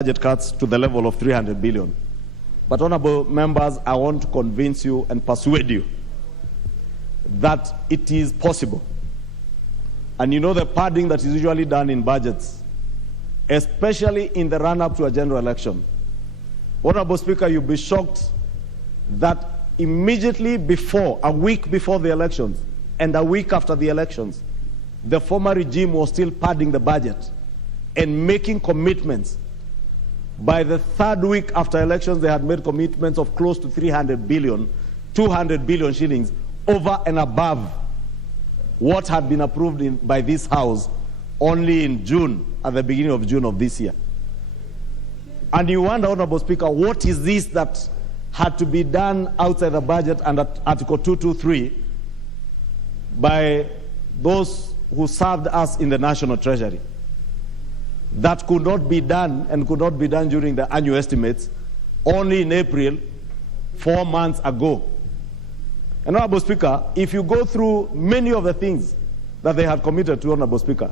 budget cuts to the level of 300 billion. But honorable members, I want to convince you and persuade you that it is possible. And you know the padding that is usually done in budgets, especially in the run-up to a general election. Honorable Speaker, you'll be shocked that immediately before, a week before the elections, and a week after the elections, the former regime was still padding the budget and making commitments. By the third week after elections, they had made commitments of close to 300 billion, 200 billion shillings, over and above what had been approved by this House only in June, at the beginning of June of this year. And you wonder, Honorable Speaker, what is this that had to be done outside the budget under Article 223 by those who served us in the National Treasury, that could not be done and could not be done during the annual estimates only in April, 4 months ago. And Honorable Speaker, if you go through many of the things that they had committed to, Honorable Speaker,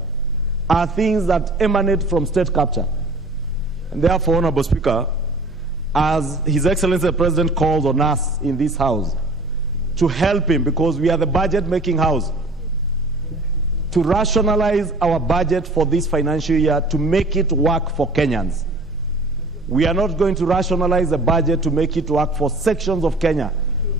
are things that emanate from state capture. And therefore, Honorable Speaker, as His Excellency the President calls on us in this House to help him, because we are the budget-making House, to rationalize our budget for this financial year to make it work for Kenyans. We are not going to rationalize the budget to make it work for sections of Kenya.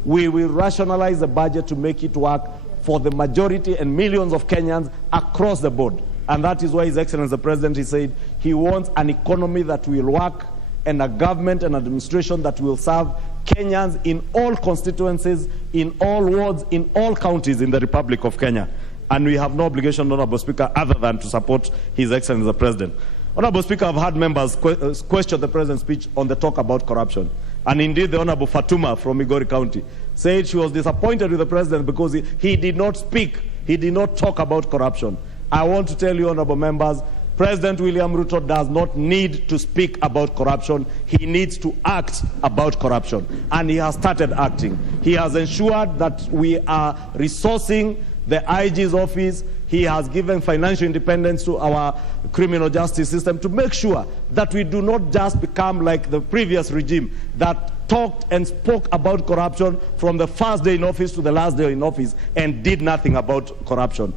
We will rationalize the budget to make it work for the majority and millions of Kenyans across the board. And that is why His Excellency the President, he said he wants an economy that will work and a government and administration that will serve Kenyans in all constituencies, in all wards, in all counties in the Republic of Kenya. And we have no obligation, Honorable Speaker, other than to support His Excellency the President. Honorable Speaker, I've had members question the President's speech on the talk about corruption. And indeed, the Honorable Fatuma from Migori County said she was disappointed with the President because he did not speak, he did not talk about corruption. I want to tell you, Honorable members, President William Ruto does not need to speak about corruption. He needs to act about corruption. And he has started acting. He has ensured that we are resourcing the IG's office. He has given financial independence to our criminal justice system to make sure that we do not just become like the previous regime that talked and spoke about corruption from the first day in office to the last day in office and did nothing about corruption.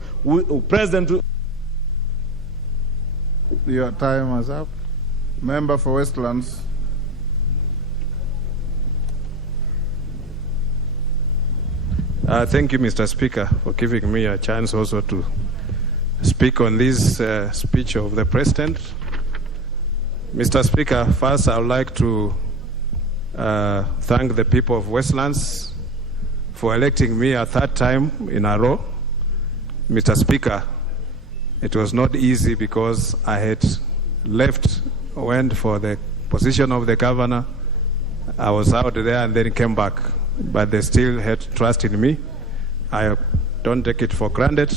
President... Your time is up. Member for Westlands. Thank you, Mr. Speaker, for giving me a chance also to speak on this speech of the President. Mr. Speaker, first I would like to thank the people of Westlands for electing me a third time in a row. Mr. Speaker, it was not easy because I had went for the position of the governor. I was out there and then came back. But they still had trust in me. I don't take it for granted.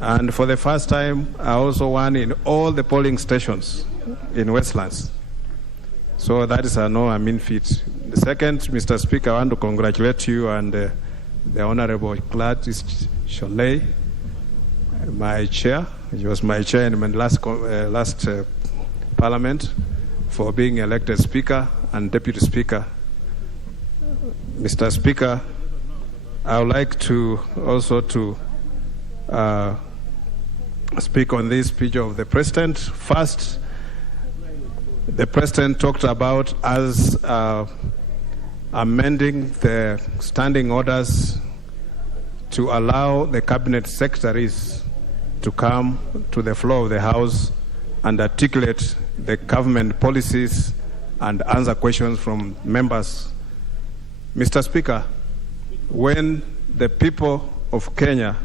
And for the first time, I also won in all the polling stations in Westlands. So that is a no feat. The second, Mr. Speaker, I want to congratulate you and the Honorable Gladys Sholay, my chair. She was my chair in my last Parliament, for being elected Speaker and Deputy Speaker. Mr. Speaker, I would like to also speak on this speech of the President. First, the President talked about us amending the standing orders to allow the cabinet secretaries to come to the floor of the House and articulate the government policies and answer questions from members. Mr. Speaker, when the people of Kenya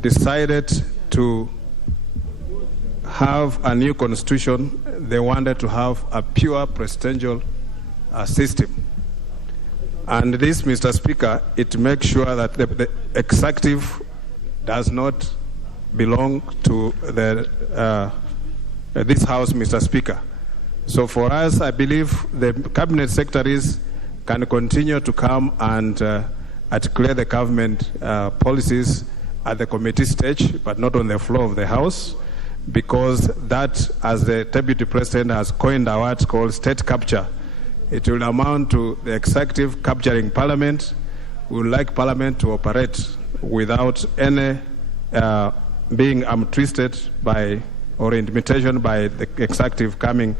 decided to have a new constitution, they wanted to have a pure presidential system. And this, Mr. Speaker, it makes sure that the executive does not belong to this House, Mr. Speaker. So for us, I believe the cabinet secretaries can continue to come and articulate the government policies at the committee stage, but not on the floor of the House. because that, as the Deputy President has coined a word called state capture, it will amount to the executive capturing Parliament. We would like Parliament to operate without any being twisted by or intimidation by the executive coming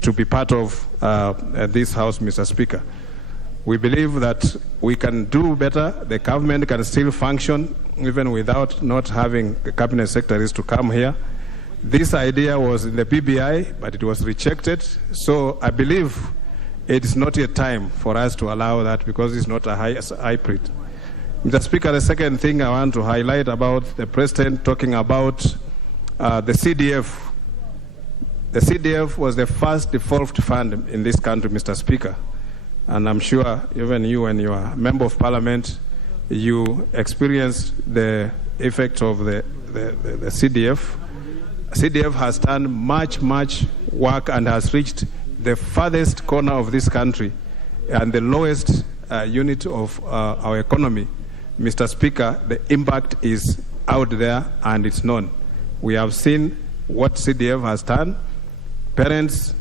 to be part of this House, Mr. Speaker. We believe that we can do better. The government can still function even without not having the cabinet secretaries to come here. This idea was in the BBI, but it was rejected. So I believe it is not yet time for us to allow that because it's not a hybrid. Mr. Speaker, the second thing I want to highlight about the President talking about the CDF. The CDF was the first default fund in this country, Mr. Speaker. And I'm sure even you, when you are a member of Parliament, you experienced the effect of the CDF. CDF has done much work and has reached the farthest corner of this country and the lowest unit of our economy. Mr. Speaker, the impact is out there and it's known. We have seen what CDF has done. Parents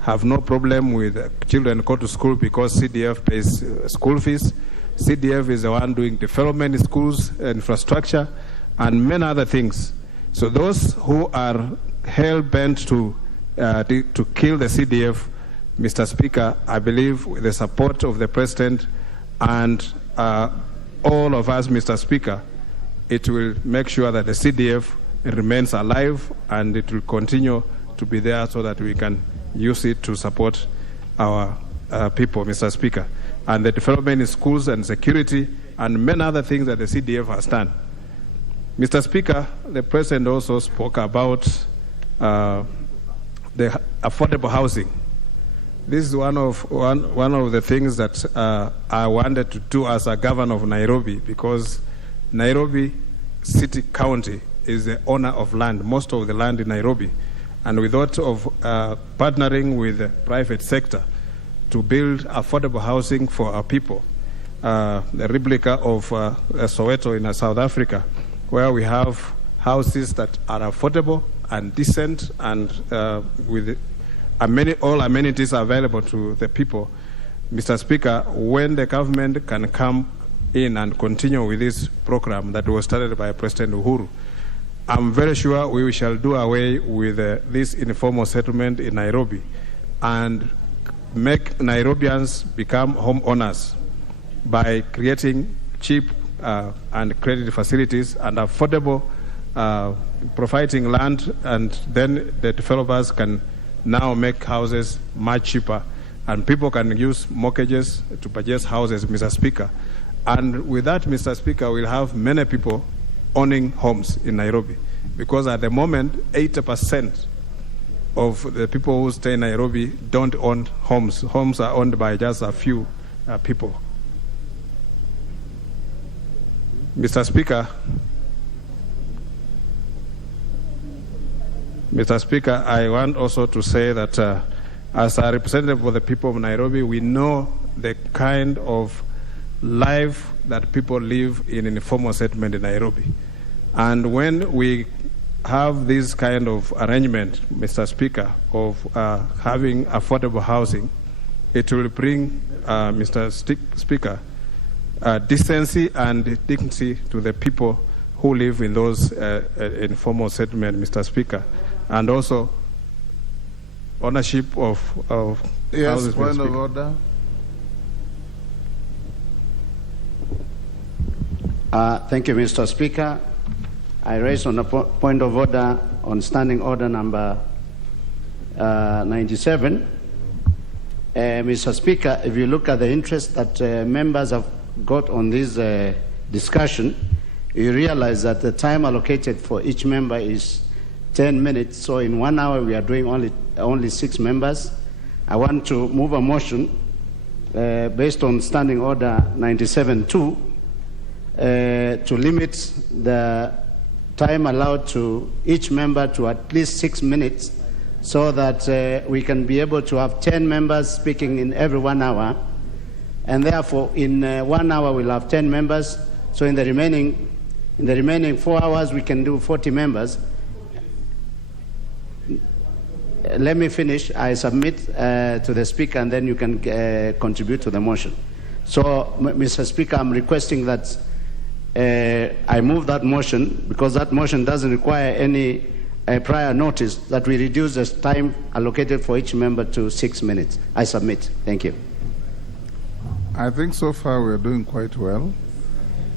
have no problem with children go to school because CDF pays school fees. CDF is the one doing development in schools, infrastructure, and many other things. So those who are hell-bent to kill the CDF, Mr. Speaker, I believe with the support of the President and all of us, Mr. Speaker, it will make sure that the CDF remains alive and it will continue to be there so that we can use it to support our people, Mr. Speaker. And the development in schools and security and many other things that the CDF has done. Mr. Speaker, the President also spoke about the affordable housing. This is one of the things that I wanted to do as a governor of Nairobi, because Nairobi City County is the owner of land, most of the land in Nairobi. And we thought of partnering with the private sector to build affordable housing for our people, the replica of Soweto in South Africa, where we have houses that are affordable and decent and with all amenities available to the people. Mr. Speaker, when the government can come in and continue with this program that was started by President Uhuru, I'm very sure we shall do away with this informal settlement in Nairobi and make Nairobians become homeowners by creating cheap and credit facilities and affordable providing land, and then the developers can now make houses much cheaper and people can use mortgages to purchase houses, Mr. Speaker. And with that, Mr. Speaker, we'll have many people owning homes in Nairobi, because at the moment 80% of the people who stay in Nairobi don't own homes. Homes are owned by just a few people. Mr. Speaker, I want also to say that as a representative of the people of Nairobi, we know the kind of life that people live in informal settlement in Nairobi. And when we have this kind of arrangement, Mr. Speaker, of having affordable housing, it will bring, Mr. Speaker, decency and dignity to the people who live in those informal settlements, Mr. Speaker, and also ownership of houses. Yes, point of order. Thank you, Mr. Speaker. I raise on a point of order on Standing Order number 97. Mr. Speaker, if you look at the interest that members have got on this discussion, you realize that the time allocated for each member is 10 minutes. So in 1 hour, we are doing only 6 members. I want to move a motion based on Standing Order 97-2 to limit the time allowed to each member to at least 6 minutes, so that we can be able to have 10 members speaking in every 1 hour. And therefore, in 1 hour, we'll have 10 members. So in the remaining 4 hours, we can do 40 members. let me finish. I submit to the Speaker, and then you can contribute to the motion. So, Mr. Speaker, I'm requesting that I move that motion, because that motion doesn't require any prior notice, that we reduce the time allocated for each member to 6 minutes. I submit. Thank you. I think so far we're doing quite well.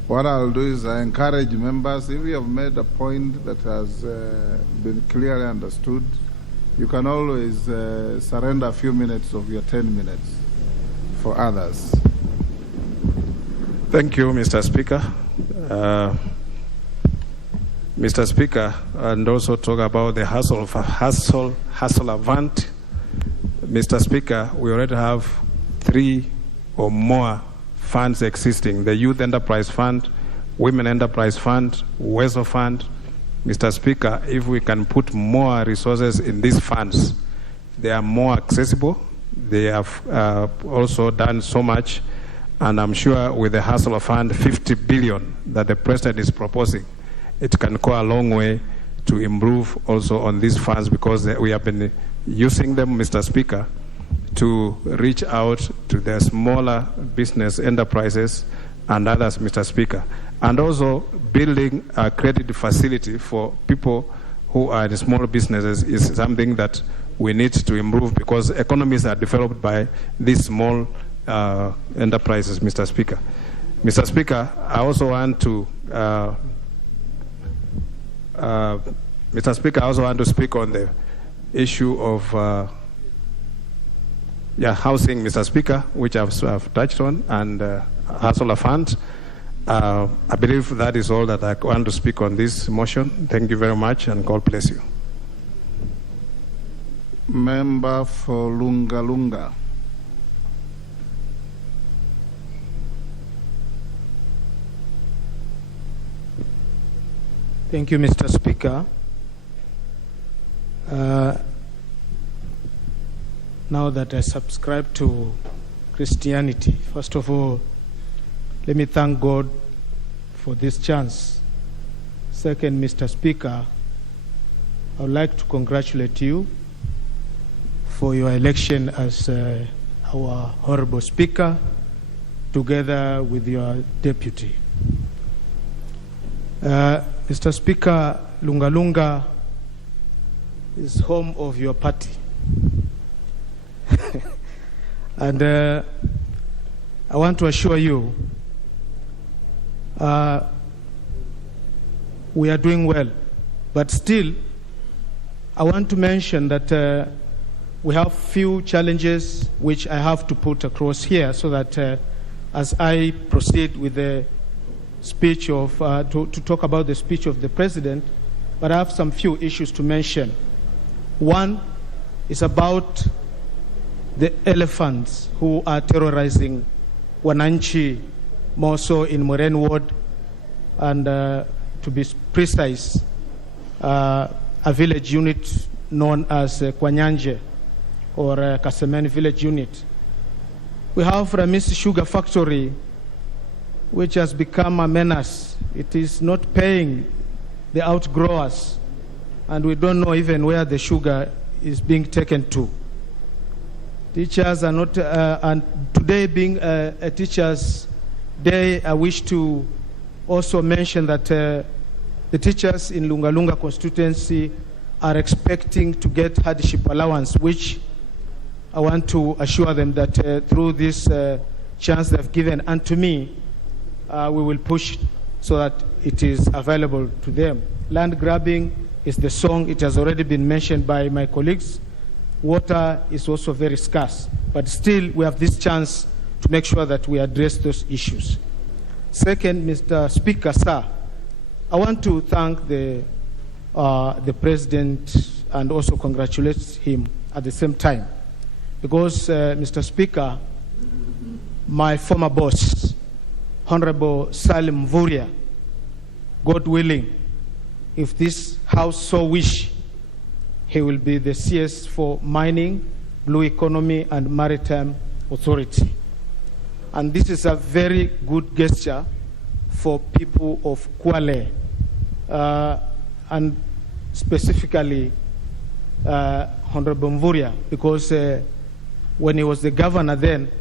What I'll do is I encourage members, if you have made a point that has been clearly understood, you can always surrender a few minutes of your 10 minutes for others. Thank you, Mr. Speaker. Mr. Speaker, and also talk about the hustle avant. Mr. Speaker, we already have 3 or more funds existing: the Youth Enterprise Fund, Women Enterprise Fund, WESO Fund. Mr. Speaker, if we can put more resources in these funds, they are more accessible. They have also done so much, and I'm sure with the Hustler Fund, 50 billion that the President is proposing, it can go a long way to improve also on these funds, because we have been using them, Mr. Speaker, to reach out to the smaller business enterprises and others, Mr. Speaker, and also building a credit facility for people who are in small businesses is something that we need to improve, because economies are developed by these small enterprises, Mr. Speaker. Mr. Speaker, I also want to Mr. Speaker, I also want to speak on the issue of housing, Mr. Speaker, which I've touched on, and Hustler Fund. I believe that is all that I want to speak on this motion. Thank you very much, and God bless you. Member for Lunga Lunga. Thank you, Mr. Speaker. Now that I subscribe to Christianity, first of all, let me thank God for this chance. Second, Mr. Speaker, I would like to congratulate you for your election as our Honorable Speaker, together with your deputy. Mr. Speaker, Lunga Lunga is home of your party. And I want to assure you, we are doing well. But still, I want to mention that we have few challenges which I have to put across here, so that as I proceed with the speech of, to talk about the speech of the President, but I have some few issues to mention. One is about the elephants who are terrorizing Wananchi, more so in Moren Ward, and to be precise, a village unit known as Kwanyanje, or Kasemen village unit. We have Ramis Sugar Factory, which has become a menace. It is not paying the outgrowers, and we don't know even where the sugar is being taken to. Teachers are not, and today being a Teachers' Day, I wish to also mention that the teachers in Lunga Lunga constituency are expecting to get hardship allowance, which I want to assure them that through this chance they've given unto me, we will push so that it is available to them. Land grabbing is the song. It has already been mentioned by my colleagues. Water is also very scarce, but still we have this chance to make sure that we address those issues. Second, Mr. Speaker, sir, I want to thank the President and also congratulate him at the same time, because, Mr. Speaker, my former boss, Honorable Salim Mvurya, God willing, if this House so wish, he will be the CS for Mining, Blue Economy, and Maritime Authority. And this is a very good gesture for people of Kwale, and specifically Honorable Mvurya, because when he was the governor then,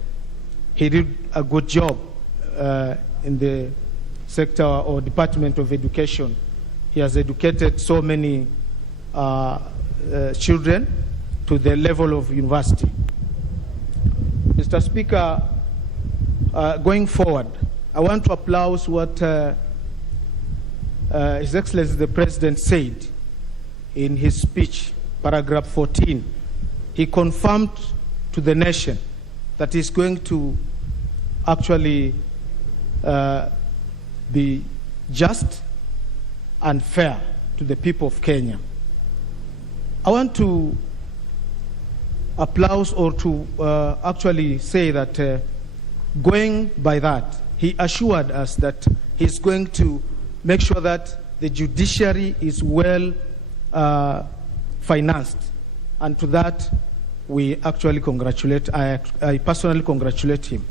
he did a good job in the sector or Department of Education. He has educated so many children to the level of university. Mr. Speaker, going forward, I want to applaud what His Excellency the President said in his speech, paragraph 14. He confirmed to the nation that he's going to actually be just and fair to the people of Kenya. I want to applaud or to actually say that going by that, he assured us that he's going to make sure that the judiciary is well financed. And to that, we actually congratulate, I personally congratulate him.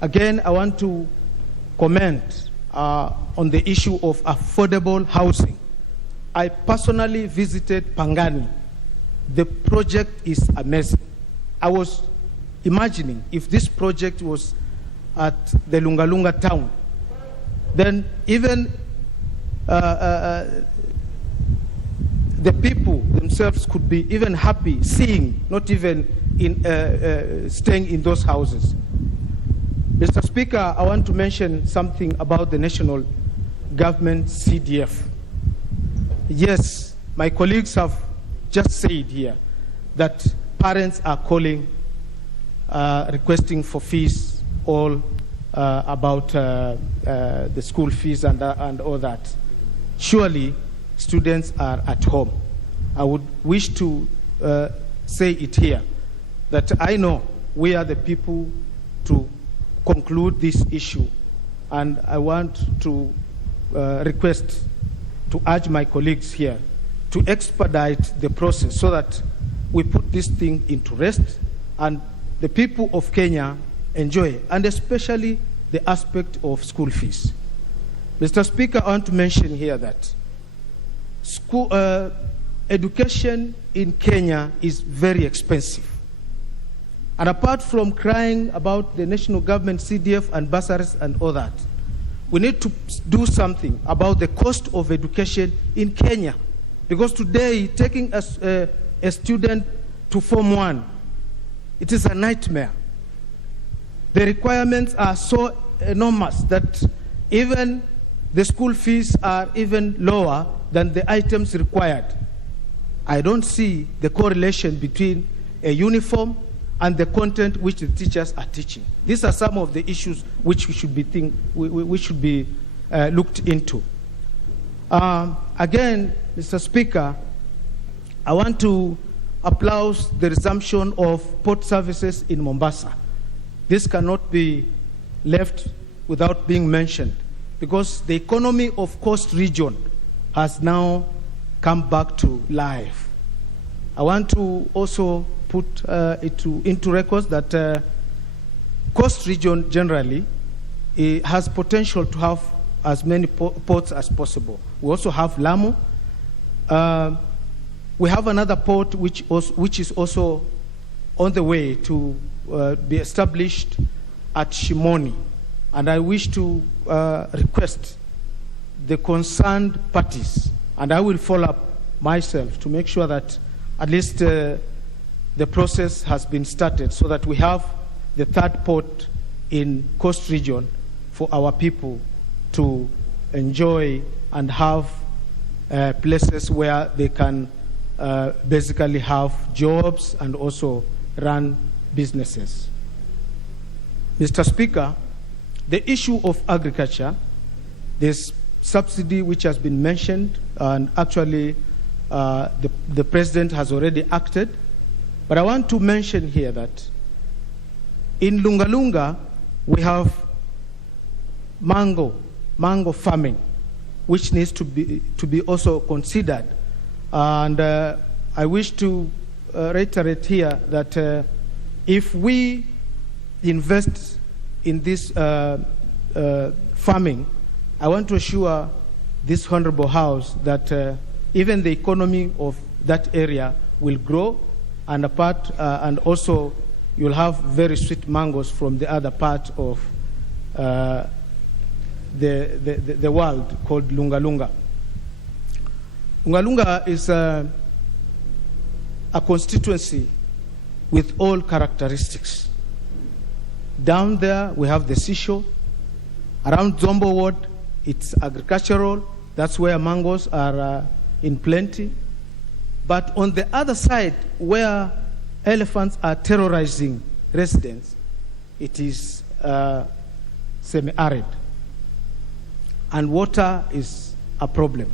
Again, I want to comment on the issue of affordable housing. I personally visited Pangani. The project is amazing. I was imagining if this project was at the Lungalunga town, then even the people themselves could be even happy seeing, not even in staying in those houses. Mr. Speaker, I want to mention something about the national government CDF. Yes, my colleagues have just said here that parents are calling, requesting for fees, all about the school fees and all that. Surely, students are at home. I would wish to say it here, that I know we are the people to conclude this issue, and I want to request, to urge my colleagues here to expedite the process so that we put this thing into rest and the people of Kenya enjoy, and especially the aspect of school fees. Mr. Speaker, I want to mention here that school education in Kenya is very expensive. And apart from crying about the national government CDF and bursaries and all that, we need to do something about the cost of education in Kenya. Because today, taking a student to Form 1, it is a nightmare. The requirements are so enormous that even the school fees are even lower than the items required. I don't see the correlation between a uniform and the content which the teachers are teaching. These are some of the issues which we should be looked into. Again, Mr. Speaker, I want to applaud the resumption of port services in Mombasa. This cannot be left without being mentioned, because the economy of Coast Region has now come back to life. I want to also put into records that Coast Region generally has potential to have as many ports as possible. We also have Lamu. We have another port which is also on the way to be established at Shimoni. And I wish to request the concerned parties, and I will follow up myself to make sure that at least the process has been started so that we have the third port in Coast Region for our people to enjoy and have places where they can basically have jobs and also run businesses. Mr. Speaker, the issue of agriculture, this subsidy which has been mentioned, and actually the President has already acted, but I want to mention here that in Lungalunga we have mango farming, which needs to be also considered. And I wish to reiterate here that if we invest in this farming, I want to assure this Honorable House that even the economy of that area will grow, and and also you'll have very sweet mangoes from the other part of the world called Lunga Lunga. Lunga Lunga is a constituency with all characteristics. Down there we have the seashore. Around Zombo Ward, it's agricultural. That's where mangoes are in plenty. But on the other side, where elephants are terrorizing residents, it is semi-arid. And water is a problem.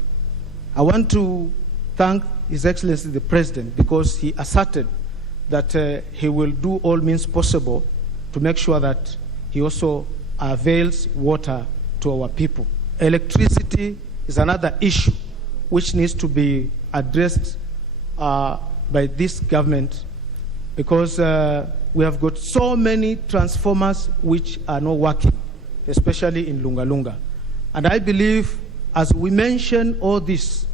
I want to thank His Excellency the President because he asserted that he will do all means possible to make sure that he also avails water to our people. Electricity is another issue which needs to be addressed by this government because we have got so many transformers which are not working, especially in Lunga Lunga. And I believe, as we mention all this,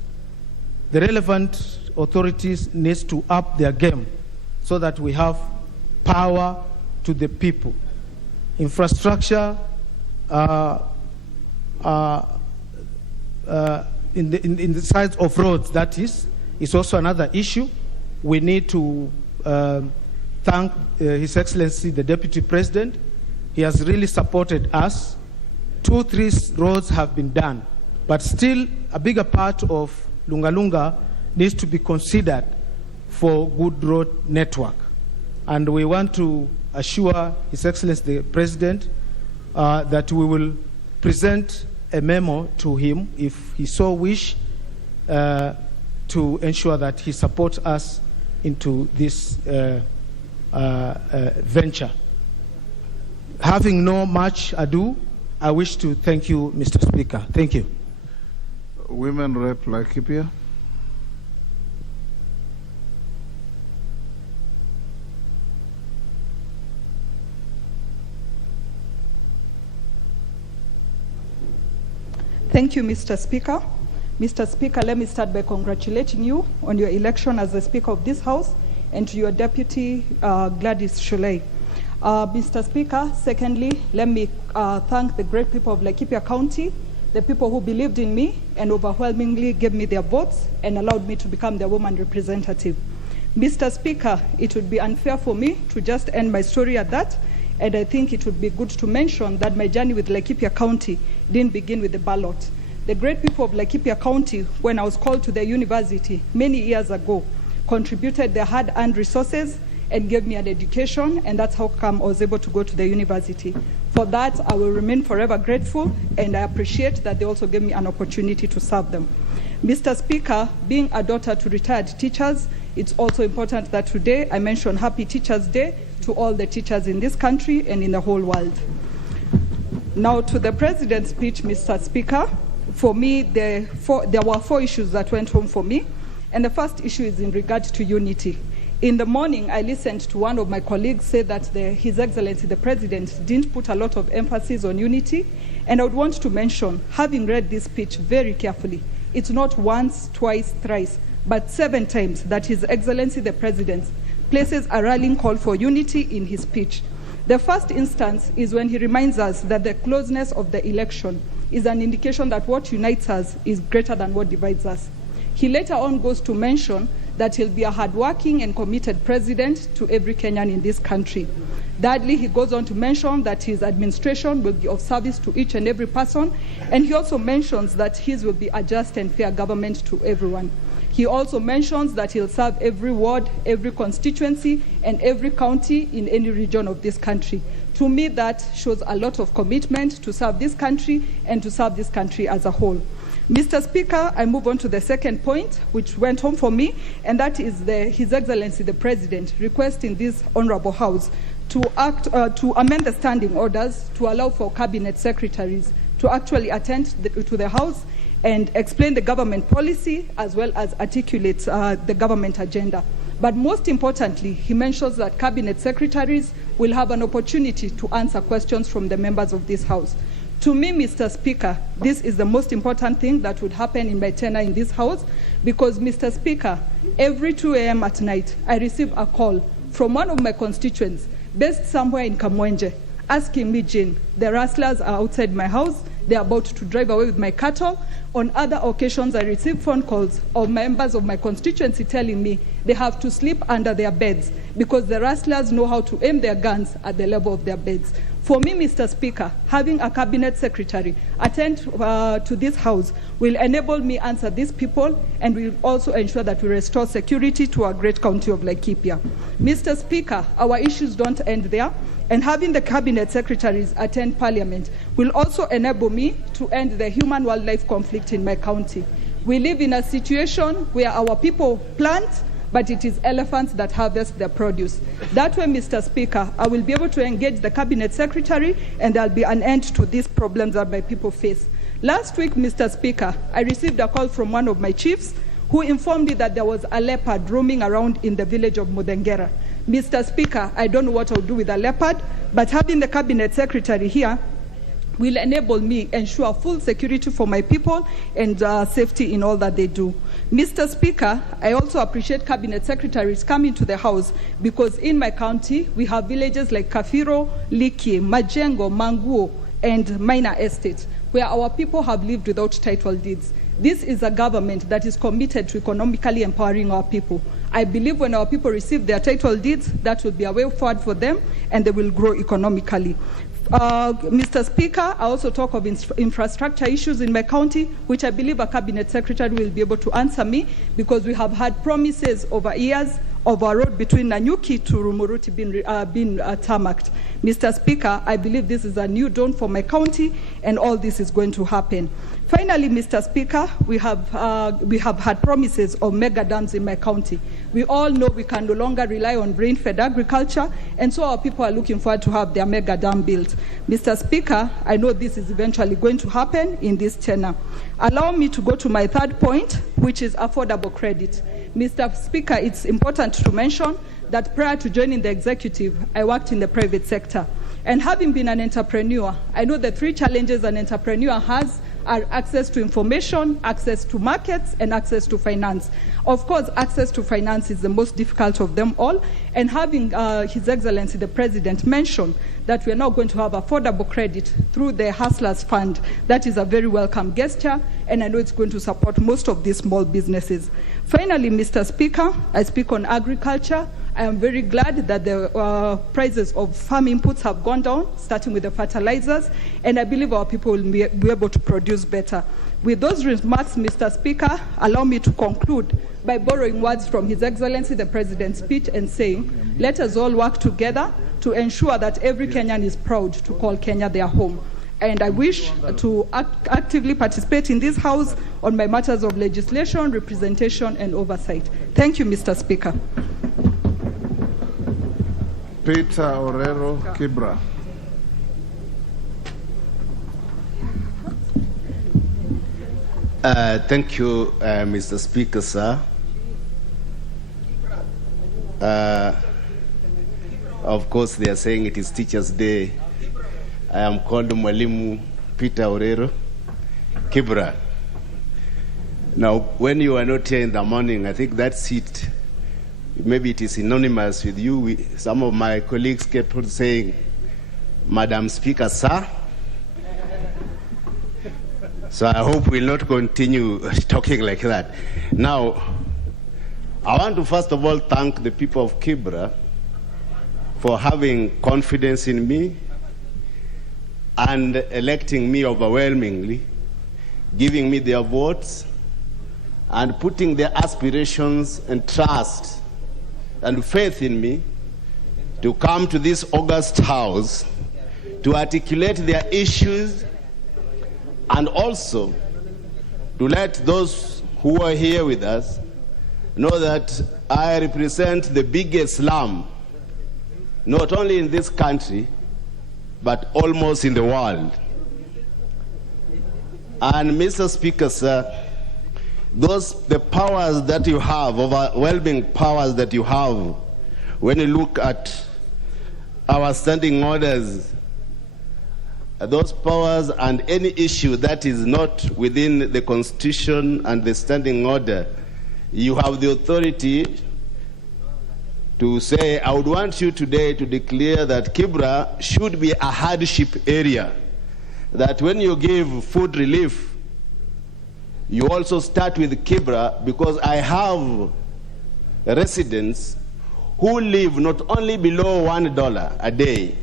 the relevant authorities need to up their game so that we have power to the people. Infrastructure in the size of roads, that is also another issue. We need to thank His Excellency the Deputy President. He has really supported us. 2-3 roads have been done, but still a bigger part of Lunga Lunga needs to be considered for good road network. And we want to assure His Excellency the President that we will present a memo to him if he so wish to ensure that he supports us into this venture. Having no much ado, I wish to thank you, Mr. Speaker. Thank you. Women Rep Laikipia. Thank you, Mr. Speaker. Mr. Speaker, let me start by congratulating you on your election as the Speaker of this House and to your Deputy, Gladys Sholei. Mr. Speaker, secondly, let me thank the great people of Laikipia County, the people who believed in me and overwhelmingly gave me their votes and allowed me to become their woman representative. Mr. Speaker, it would be unfair for me to just end my story at that, and I think it would be good to mention that my journey with Laikipia County didn't begin with the ballot. The great people of Laikipia County, when I was called to their university many years ago, contributed their hard-earned resources and gave me an education, and that's how come I was able to go to the university. For that, I will remain forever grateful, and I appreciate that they also gave me an opportunity to serve them. Mr. Speaker, being a daughter to retired teachers, it's also important that today I mention Happy Teachers' Day to all the teachers in this country and in the whole world. Now to the President's speech, Mr. Speaker. For me, there were 4 issues that went home for me, and the first issue is in regard to unity. In the morning, I listened to one of my colleagues say that His Excellency the President didn't put a lot of emphasis on unity, and I would want to mention, having read this speech very carefully, it's not once, twice, thrice, but 7 times that His Excellency the President places a rallying call for unity in his speech. The first instance is when he reminds us that the closeness of the election is an indication that what unites us is greater than what divides us. He later on goes to mention that he'll be a hardworking and committed president to every Kenyan in this country. Thirdly, he goes on to mention that his administration will be of service to each and every person, and he also mentions that his will be a just and fair government to everyone. He also mentions that he'll serve every ward, every constituency, and every county in any region of this country. To me, that shows a lot of commitment to serve this country and to serve this country as a whole. Mr. Speaker, I move on to the second point, which went home for me, and that is His Excellency the President requesting this Honorable House to amend the standing orders to allow for cabinet secretaries to actually attend to the House and explain the government policy as well as articulate the government agenda. But most importantly, he mentions that cabinet secretaries will have an opportunity to answer questions from the members of this House. To me, Mr. Speaker, this is the most important thing that would happen in my tenure in this House, because, Mr. Speaker, every 2 a.m. at night, I receive a call from one of my constituents based somewhere in Kamwenje, asking me, Jane, the rustlers are outside my house, they're about to drive away with my cattle. On other occasions, I receive phone calls of members of my constituency telling me they have to sleep under their beds because the rustlers know how to aim their guns at the level of their beds. For me, Mr. Speaker, having a cabinet secretary attend to this House will enable me answer these people and will also ensure that we restore security to our great county of Laikipia. Mr. Speaker, our issues don't end there, and having the cabinet secretaries attend parliament will also enable me to end the human-wildlife conflict in my county. We live in a situation where our people plant, but it is elephants that harvest their produce. That way, Mr. Speaker, I will be able to engage the cabinet secretary and there'll be an end to these problems that my people face. Last week, Mr. Speaker, I received a call from one of my chiefs who informed me that there was a leopard roaming around in the village of Mudengera. Mr. Speaker, I don't know what I'll do with a leopard, but having the cabinet secretary here will enable me ensure full security for my people and safety in all that they do. Mr. Speaker, I also appreciate cabinet secretaries coming to the House because in my county we have villages like Kafiro, Liki, Majengo, Manguo, and minor estates where our people have lived without title deeds. This is a government that is committed to economically empowering our people. I believe when our people receive their title deeds, that will be a way forward for them and they will grow economically. Mr. Speaker, I also talk of infrastructure issues in my county, which I believe a cabinet secretary will be able to answer me because we have had promises over years of a road between Nanyuki to Rumuruti being tarmacked. Mr. Speaker, I believe this is a new dawn for my county and all this is going to happen. Finally, Mr. Speaker, we have had promises of mega dams in my county. We all know we can no longer rely on rain-fed agriculture, and so our people are looking forward to have their mega dam built. Mr. Speaker, I know this is eventually going to happen in this tenure. Allow me to go to my third point, which is affordable credit. Mr. Speaker, it's important to mention that prior to joining the executive, I worked in the private sector. And having been an entrepreneur, I know the three challenges an entrepreneur has are access to information, access to markets, and access to finance. Of course, access to finance is the most difficult of them all, and having His Excellency the President mention that we are now going to have affordable credit through the Hustlers Fund, that is a very welcome gesture, and I know it's going to support most of these small businesses. Finally, Mr. Speaker, I speak on agriculture. I am very glad that the prices of farm inputs have gone down, starting with the fertilizers, and I believe our people will be able to produce better. With those remarks, Mr. Speaker, allow me to conclude by borrowing words from His Excellency the President's speech and saying, let us all work together to ensure that every Kenyan is proud to call Kenya their home. And I wish to actively participate in this House on my matters of legislation, representation, and oversight. Thank you, Mr. Speaker. Peter Orero Kibra. Thank you, Mr. Speaker, sir. Of course, they are saying it is Teachers' Day. I am called Mwalimu Peter Orero Kibra. Now, when you are not here in the morning, I think that seat, maybe it is synonymous with you. Some of my colleagues kept on saying, Madam Speaker, sir. So I hope we'll not continue talking like that. Now, I want to first of all thank the people of Kibra for having confidence in me and electing me overwhelmingly, giving me their votes, and putting their aspirations and trust and faith in me to come to this august House to articulate their issues and also to let those who are here with us know that I represent the biggest slum, not only in this country, but almost in the world. And Mr. Speaker, sir, the powers that you have, overwhelming powers that you have, when you look at our standing orders those powers and any issue that is not within the Constitution and the standing order, you have the authority to say, I would want you today to declare that Kibra should be a hardship area, that when you give food relief, you also start with Kibra, because I have residents who live not only below $1 a day,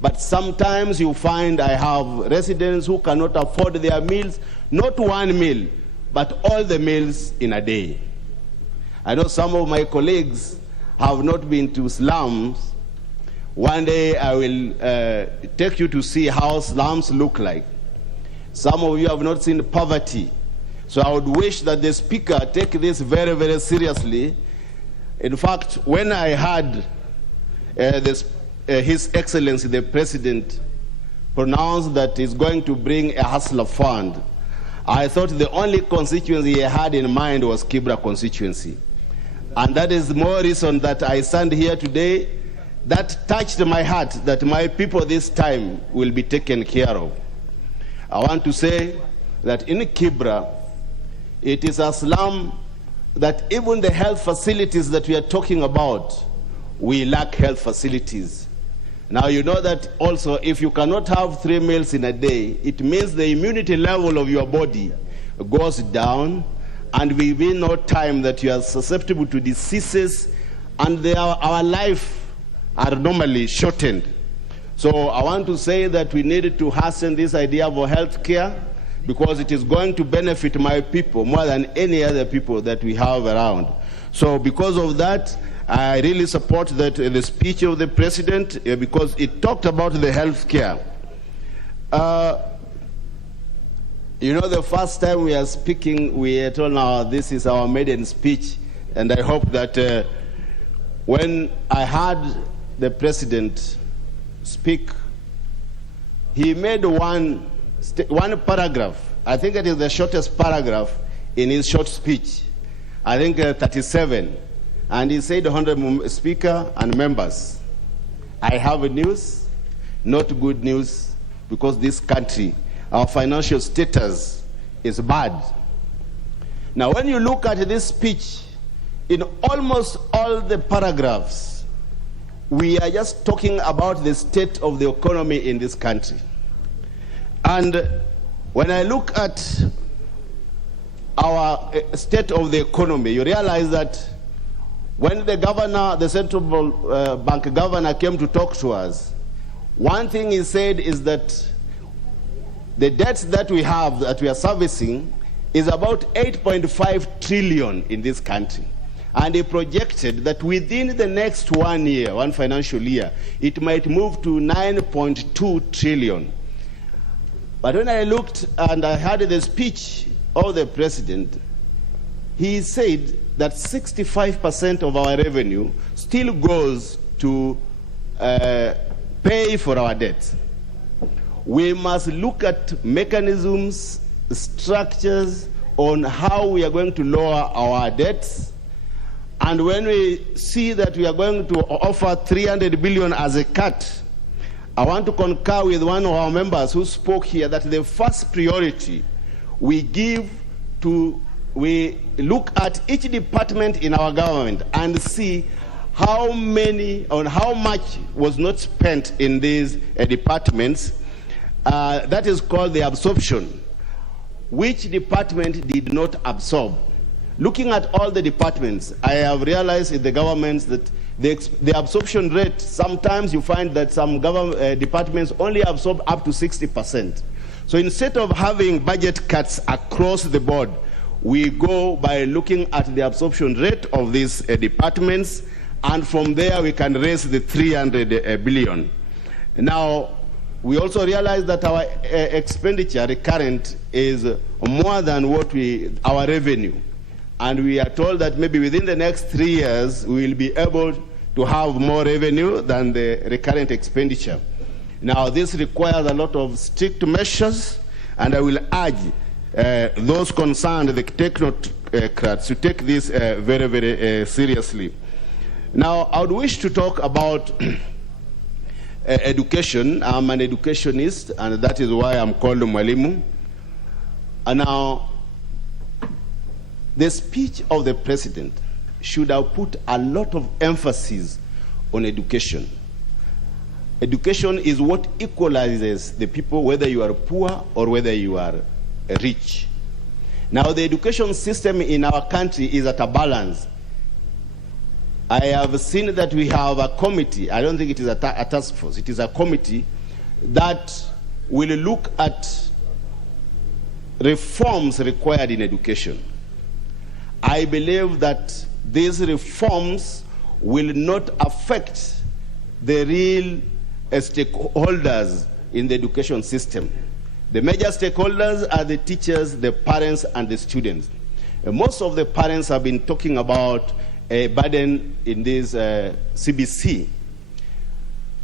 but sometimes you find I have residents who cannot afford their meals, not one meal, but all the meals in a day. I know some of my colleagues have not been to slums. One day I will take you to see how slums look like. Some of you have not seen poverty. So I would wish that the Speaker take this very, very seriously. In fact, when I heard His Excellency the President pronounce that he's going to bring a hustler fund, I thought the only constituency he had in mind was Kibra constituency. And that is more reason that I stand here today. That touched my heart, that my people this time will be taken care of. I want to say that in Kibra, it is a slum that even the health facilities that we are talking about, we lack health facilities. Now you know that also if you cannot have 3 meals in a day, it means the immunity level of your body goes down, and within no time that you are susceptible to diseases, and our life are normally shortened. So I want to say that we need to hasten this idea of health care, because it is going to benefit my people more than any other people that we have around. So because of that, I really support the speech of the President, because it talked about the health care. You know, the first time we are speaking, we are told now this is our maiden speech, and I hope that when I heard the President speak, he made one paragraph. I think it is the shortest paragraph in his short speech. I think 37. And he said, Honorable Speaker and members, I have news, not good news, because this country, our financial status is bad. Now, when you look at this speech, in almost all the paragraphs, we are just talking about the state of the economy in this country. And when I look at our state of the economy, you realize that when the governor, the central bank governor, came to talk to us, one thing he said is that the debts that we have, that we are servicing, is about 8.5 trillion in this country. And he projected that within the next 1 year, one financial year, it might move to 9.2 trillion. But when I looked and I heard the speech of the President, he said that 65% of our revenue still goes to pay for our debts. We must look at mechanisms, structures on how we are going to lower our debts. And when we see that we are going to offer 300 billion as a cut, I want to concur with one of our members who spoke here that the first priority we give to, we look at each department in our government and see how many or how much was not spent in these departments. That is called the absorption. Which department did not absorb? Looking at all the departments, I have realized in the governments that the absorption rate, sometimes you find that some government departments only absorb up to 60%. So instead of having budget cuts across the board, we go by looking at the absorption rate of these departments, and from there we can raise the 300 billion. Now, we also realize that our expenditure recurrent is more than what our revenue. And we are told that maybe within the next 3 years, we will be able to have more revenue than the recurrent expenditure. Now, this requires a lot of strict measures, and I will urge those concerned, the technocrats, to take this very, very seriously. Now, I would wish to talk about education. I'm an educationist, and that is why I'm called Mwalimu. And now, the speech of the president should have put a lot of emphasis on education. Education is what equalizes the people, whether you are poor or whether you are rich. Now, the education system in our country is at a balance. I have seen that we have a committee. I don't think it is a task force. It is a committee that will look at reforms required in education. I believe that these reforms will not affect the real stakeholders in the education system. The major stakeholders are the teachers, the parents, and the students. Most of the parents have been talking about a burden in this CBC.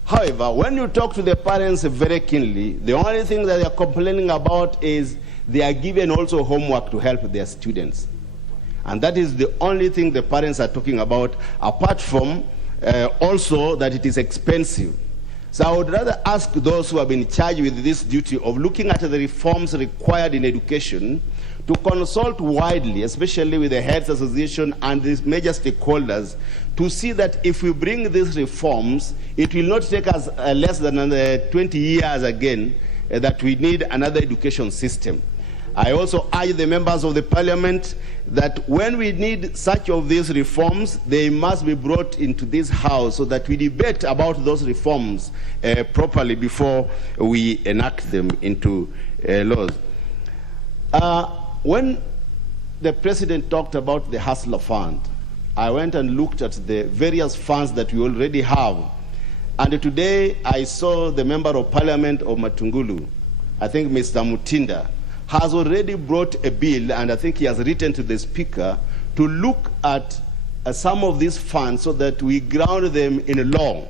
However, when you talk to the parents very keenly, the only thing that they are complaining about is they are given also homework to help their students. And that is the only thing the parents are talking about, apart from also that it is expensive. So I would rather ask those who have been charged with this duty of looking at the reforms required in education to consult widely, especially with the Heads Association and the major stakeholders, to see that if we bring these reforms, it will not take us less than 20 years again that we need another education system. I also urge the members of the parliament that when we need such of these reforms, they must be brought into this house so that we debate about those reforms properly before we enact them into laws. When the president talked about the Hustler Fund, I went and looked at the various funds that we already have. And today I saw the member of parliament of Matungulu, I think Mr. Mutinda, has already brought a bill, and I think he has written to the Speaker, to look at some of these funds so that we ground them in law.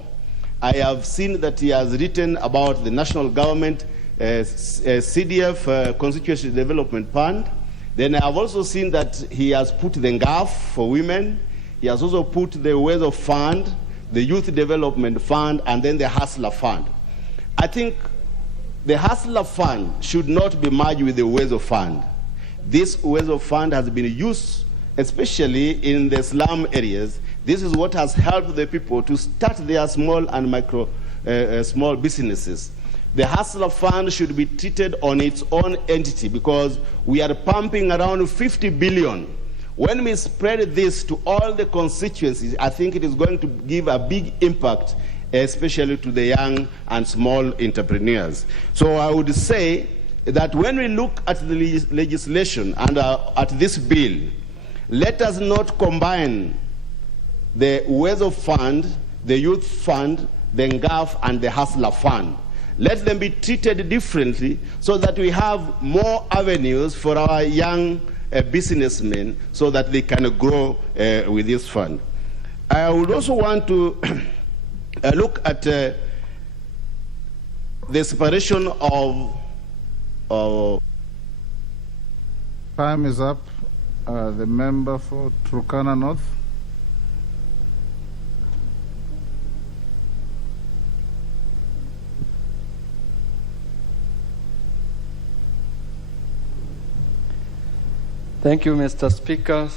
I have seen that he has written about the national government, CDF, Constituency Development Fund. Then I have also seen that he has put the NGAF for women. He has also put the Weather Fund, the Youth Development Fund, and then the Hustler Fund. I think the Hustler Fund should not be merged with the Weather Fund. This Weather Fund has been used, especially in the slum areas. This is what has helped the people to start their small and small businesses. The Hustler Fund should be treated on its own entity because we are pumping around 50 billion. When we spread this to all the constituencies, I think it is going to give a big impact, especially to the young and small entrepreneurs. So I would say that when we look at the legislation and at this bill, let us not combine the Weather Fund, the Youth Fund, the NGAF, and the Hustler Fund. Let them be treated differently so that we have more avenues for our young businessmen so that they can grow with this fund. I would also want to look at the separation of... Time is up. The member for Turkana North. Thank you, Mr. Speaker.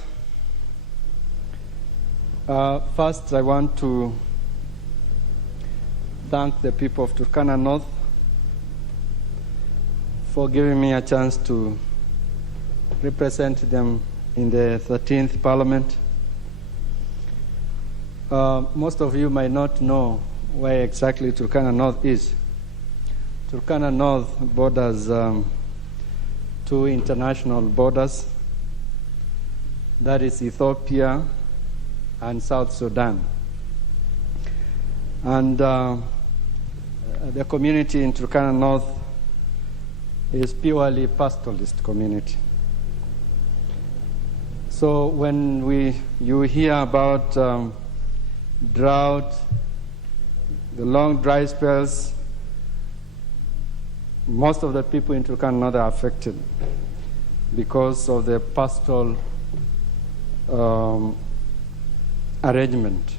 First, I want to thank the people of Turkana North for giving me a chance to represent them in the 13th Parliament. Most of you might not know where exactly Turkana North is. Turkana North borders two international borders, that is Ethiopia and South Sudan. And the community in Turkana North is purely pastoralist community. So when you hear about drought, the long dry spells, most of the people in Turkana North are affected because of the pastoral arrangement.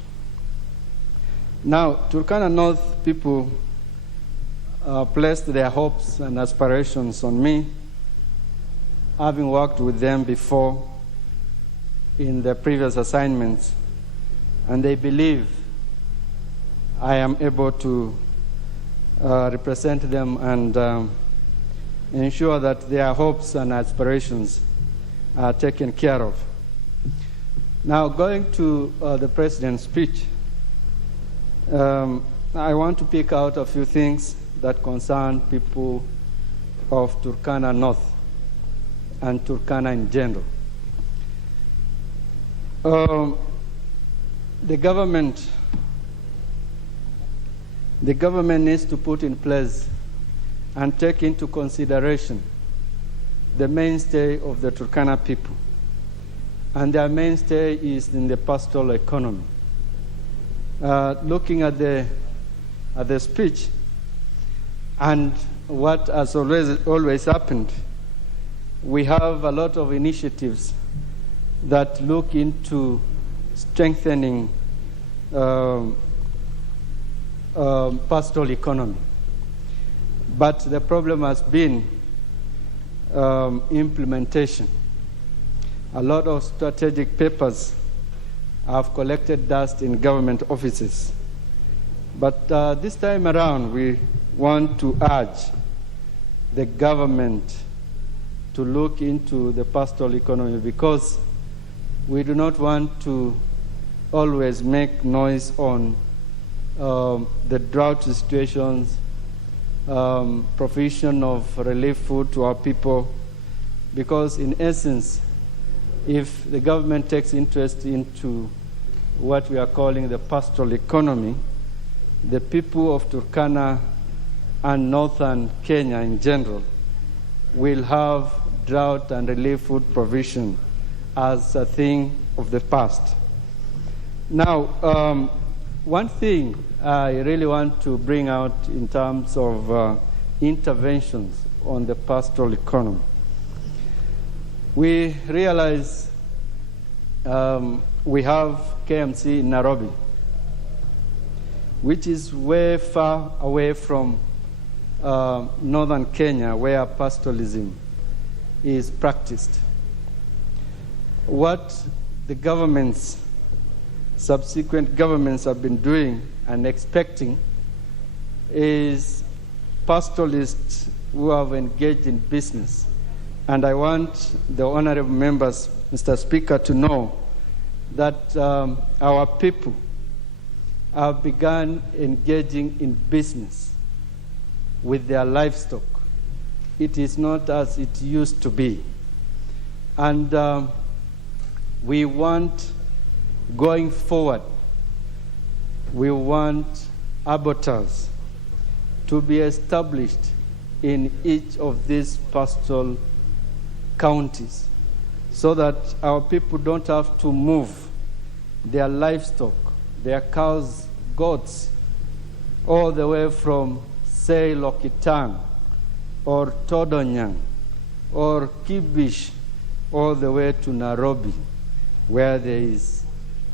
Now, Turkana North people placed their hopes and aspirations on me, having worked with them before in the previous assignments, and they believe I am able to represent them and ensure that their hopes and aspirations are taken care of. Now, going to the President's speech, I want to pick out a few things that concern people of Turkana North and Turkana in general. The government needs to put in place and take into consideration the mainstay of the Turkana people. And their mainstay is in the pastoral economy. Looking at the speech and what has always happened, we have a lot of initiatives that look into strengthening pastoral economy. But the problem has been implementation. A lot of strategic papers have collected dust in government offices. But this time around, we want to urge the government to look into the pastoral economy, because we do not want to always make noise on the drought situations, provision of relief food to our people, because in essence, if the government takes interest into what we are calling the pastoral economy, the people of Turkana and northern Kenya in general will have drought and relief food provision as a thing of the past. Now, one thing I really want to bring out in terms of interventions on the pastoral economy. We realize we have KMC in Nairobi, which is way far away from northern Kenya, where pastoralism is practiced. What the governments, subsequent governments have been doing and expecting is pastoralists who have engaged in business. And I want the honorable members, Mr. Speaker, to know that our people have begun engaging in business with their livestock. It is not as it used to be. And we want, going forward, we want abattoirs to be established in each of these pastoral counties, so that our people don't have to move their livestock, their cows, goats, all the way from, say, Lokitang or Todonyang or Kibish, all the way to Nairobi, where there is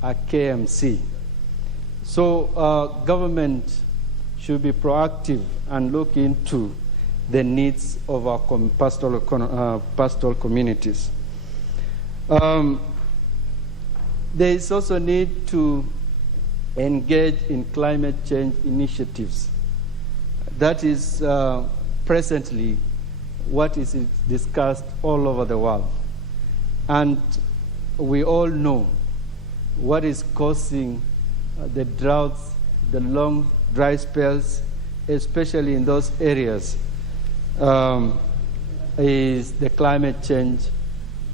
a KMC. So government should be proactive and look into the needs of our pastoral communities. There is also need to engage in climate change initiatives. That is presently what is discussed all over the world. And we all know what is causing the droughts, the long dry spells, especially in those areas, is the climate change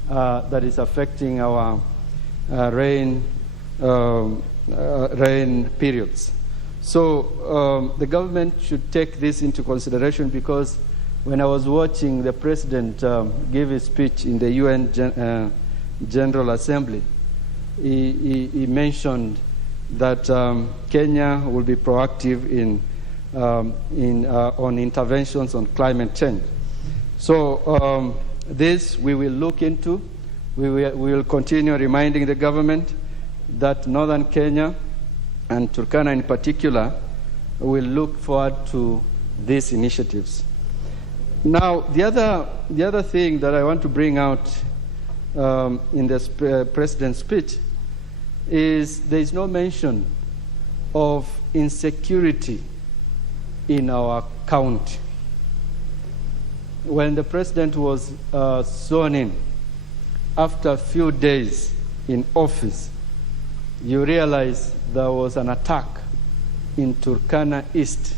that is affecting our rain periods. So the government should take this into consideration, because when I was watching the President give his speech in the UN General Assembly, he mentioned that Kenya will be proactive on interventions on climate change. So this we will look into. We will continue reminding the government that northern Kenya and Turkana in particular will look forward to these initiatives. Now, the other thing that I want to bring out in the President's speech is there is no mention of insecurity in our county. When the President was sworn in, after a few days in office, you realize there was an attack in Turkana East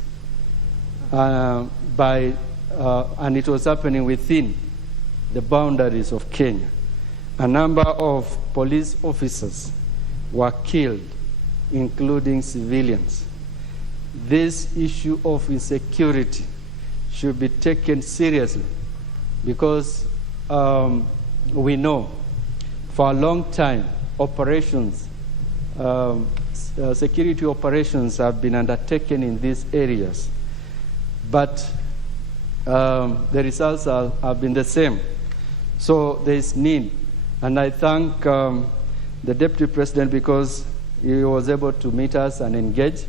and it was happening within the boundaries of Kenya. A number of police officers were killed, including civilians. This issue of insecurity should be taken seriously because we know for a long time operations, security operations have been undertaken in these areas, but the results have been the same. So there is need, and I thank the Deputy President because he was able to meet us and engage,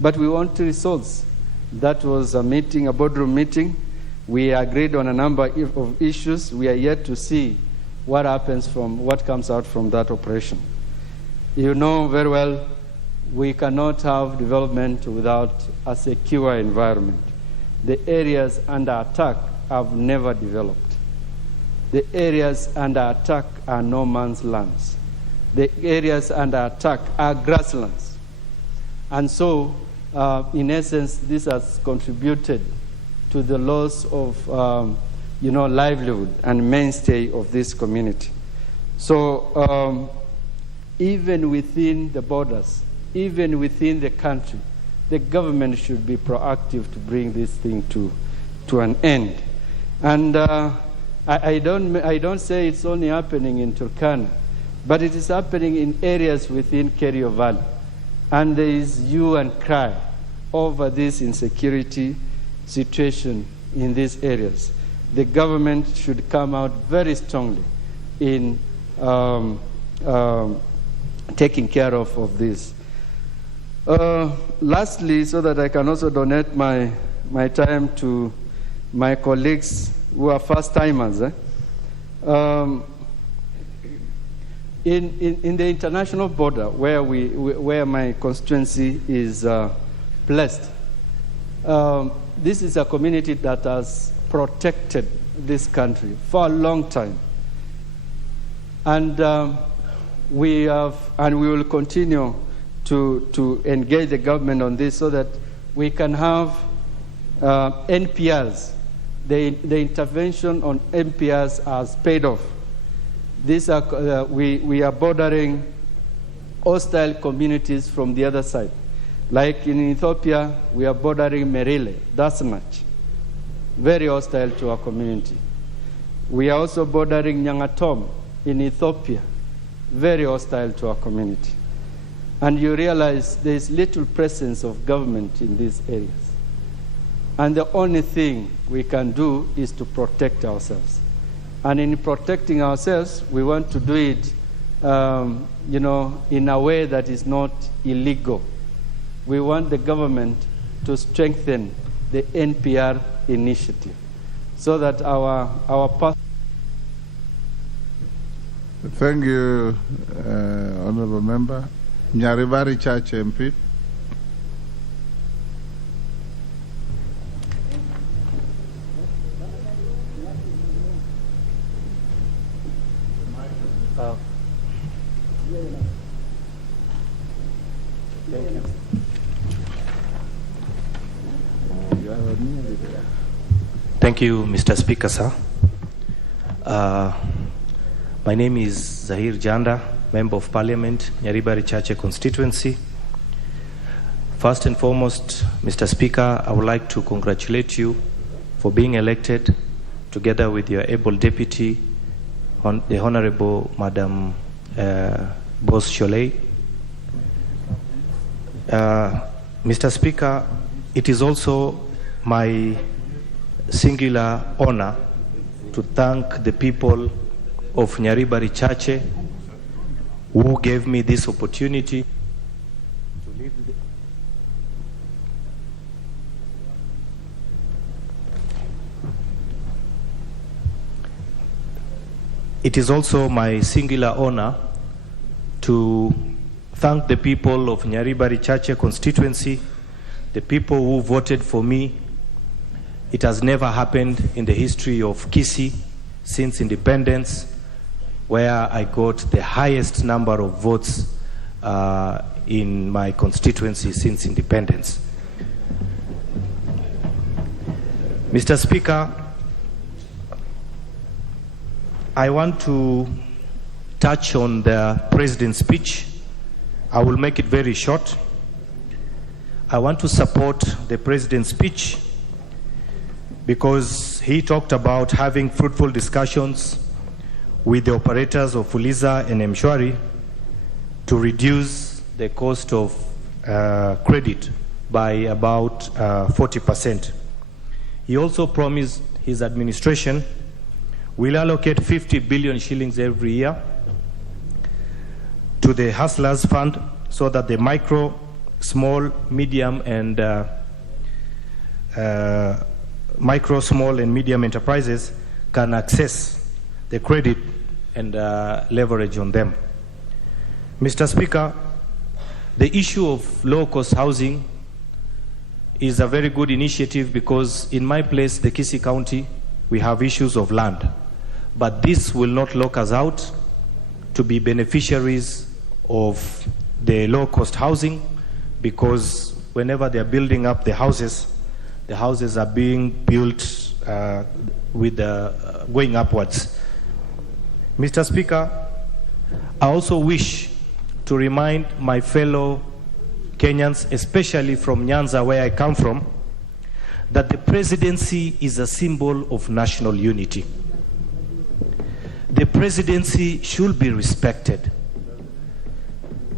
but we want results. That was a meeting, a boardroom meeting. We agreed on a number of issues. We are yet to see what happens what comes out from that operation. You know very well, we cannot have development without a secure environment. The areas under attack have never developed. The areas under attack are no man's lands. The areas under attack are grasslands. And so, in essence, this has contributed to the loss of livelihood and mainstay of this community. So even within the borders, even within the country, the government should be proactive to bring this thing to an end. And I don't say it's only happening in Turkana, but it is happening in areas within Kerio Valley. And there is hue and cry over this insecurity situation in these areas. The government should come out very strongly in taking care of this. Lastly, so that I can also donate my time to my colleagues who are first-timers. In the international border where my constituency is blessed, this is a community that has protected this country for a long time. And we will continue to engage the government on this so that we can have NPRs. The intervention on NPRs has paid off. We are bordering hostile communities from the other side. Like in Ethiopia, we are bordering Merile, Dasnach, very hostile to our community. We are also bordering Nyangatom in Ethiopia, very hostile to our community. And you realize there is little presence of government in these areas. And the only thing we can do is to protect ourselves. And in protecting ourselves, we want to do it, in a way that is not illegal. We want the government to strengthen the NPR initiative so that our Thank you, Honorable Member. Nyaribari Church MP. Thank you. Thank you, Mr. Speaker, sir. My name is Zahir Janda, Member of Parliament, Nyaribari Chache Constituency. First and foremost, Mr. Speaker, I would like to congratulate you for being elected together with your able deputy, the Honorable Madam Boss Sholei. Mr. Speaker, it is also my singular honor to thank the people of Nyaribari Chache who gave me this opportunity to lead it is also my singular honor to thank the people of Nyaribari Chache constituency, the people who voted for me. It has never happened in the history of Kisii since independence, where I got the highest number of votes in my constituency since independence. Mr. Speaker, I want to touch on the President's speech. I will make it very short. I want to support the President's speech because he talked about having fruitful discussions with the operators of Fuliza and Mshwari to reduce the cost of credit by about 40%. He also promised his administration will allocate 50 billion shillings every year to the Hustlers Fund so that the micro, small, medium, and micro, small, and medium enterprises can access the credit and leverage on them. Mr. Speaker, the issue of low-cost housing is a very good initiative because in my place, the Kisii County, we have issues of land. But this will not lock us out to be beneficiaries of the low-cost housing because whenever they're building up the houses are being built with going upwards. Mr. Speaker, I also wish to remind my fellow Kenyans, especially from Nyanza, where I come from, that the presidency is a symbol of national unity. The presidency should be respected.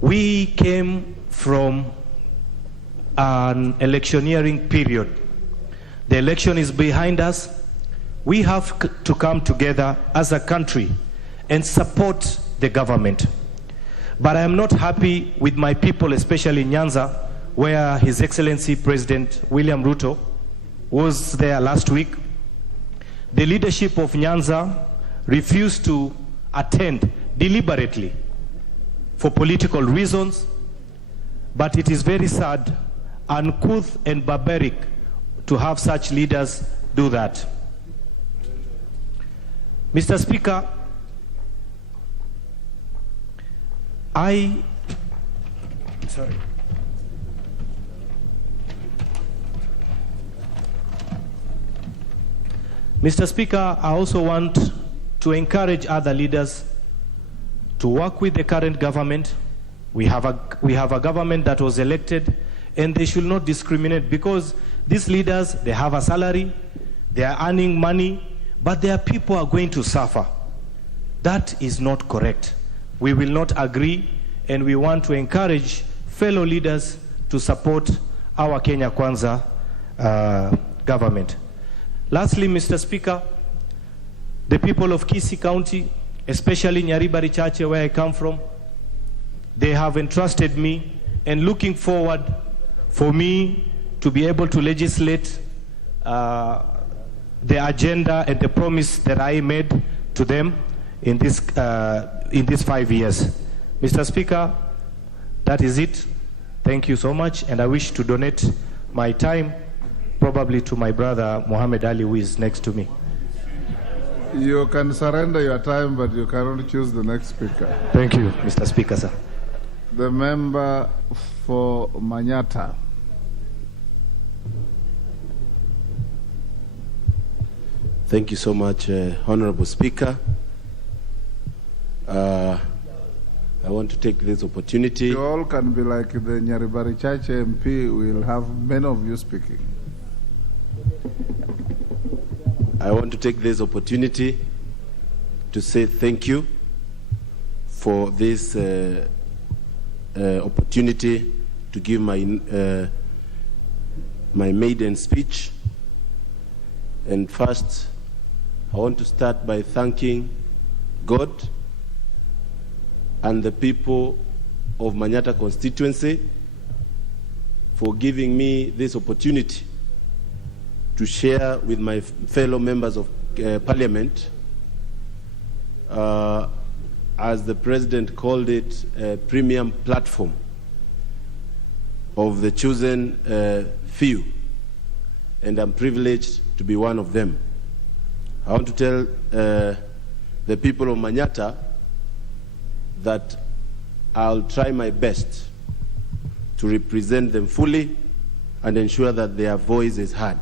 We came from an electioneering period. The election is behind us. We have to come together as a country and support the government. But I am not happy with my people, especially in Nyanza, where His Excellency President William Ruto was there last week. The leadership of Nyanza refused to attend deliberately for political reasons, but it is very sad, uncouth, and barbaric to have such leaders do that. Mr. Speaker, Mr. Speaker, I also want to encourage other leaders to work with the current government. We have a government that was elected, and they should not discriminate because these leaders, they have a salary, they are earning money, but their people are going to suffer. That is not correct. We will not agree, and we want to encourage fellow leaders to support our Kenya Kwanza government. Lastly, Mr. Speaker, the people of Kisii County, especially Nyaribari Chache, where I come from, they have entrusted me and looking forward for me to be able to legislate the agenda and the promise that I made to them in this 5 years. Mr. Speaker, that is it. Thank you so much, and I wish to donate my time probably to my brother Muhammad Ali, who is next to me. You can surrender your time, but you cannot choose the next speaker. Thank you, Mr. Speaker, sir. The member for Manyata. Thank you so much, Honorable Speaker. I want to take this opportunity. You all can be like the Nyaribari Chache MP. We'll have many of you speaking. I want to take this opportunity to say thank you for this opportunity to give my maiden speech. And first, I want to start by thanking God and the people of Manyata constituency for giving me this opportunity to share with my fellow members of Parliament as the President called it, a premium platform of the chosen few, and I'm privileged to be one of them. I want to tell the people of Manyata that I'll try my best to represent them fully and ensure that their voice is heard.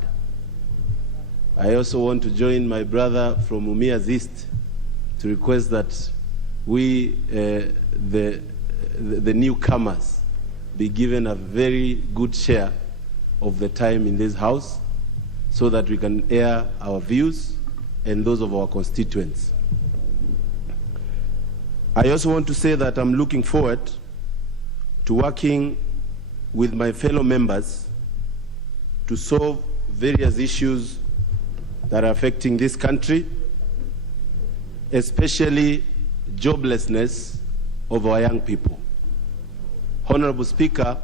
I also want to join my brother from Mumias East to request that we, the newcomers, be given a very good share of the time in this house so that we can air our views and those of our constituents. I also want to say that I'm looking forward to working with my fellow members to solve various issues that are affecting this country, especially joblessness of our young people. Honorable Speaker,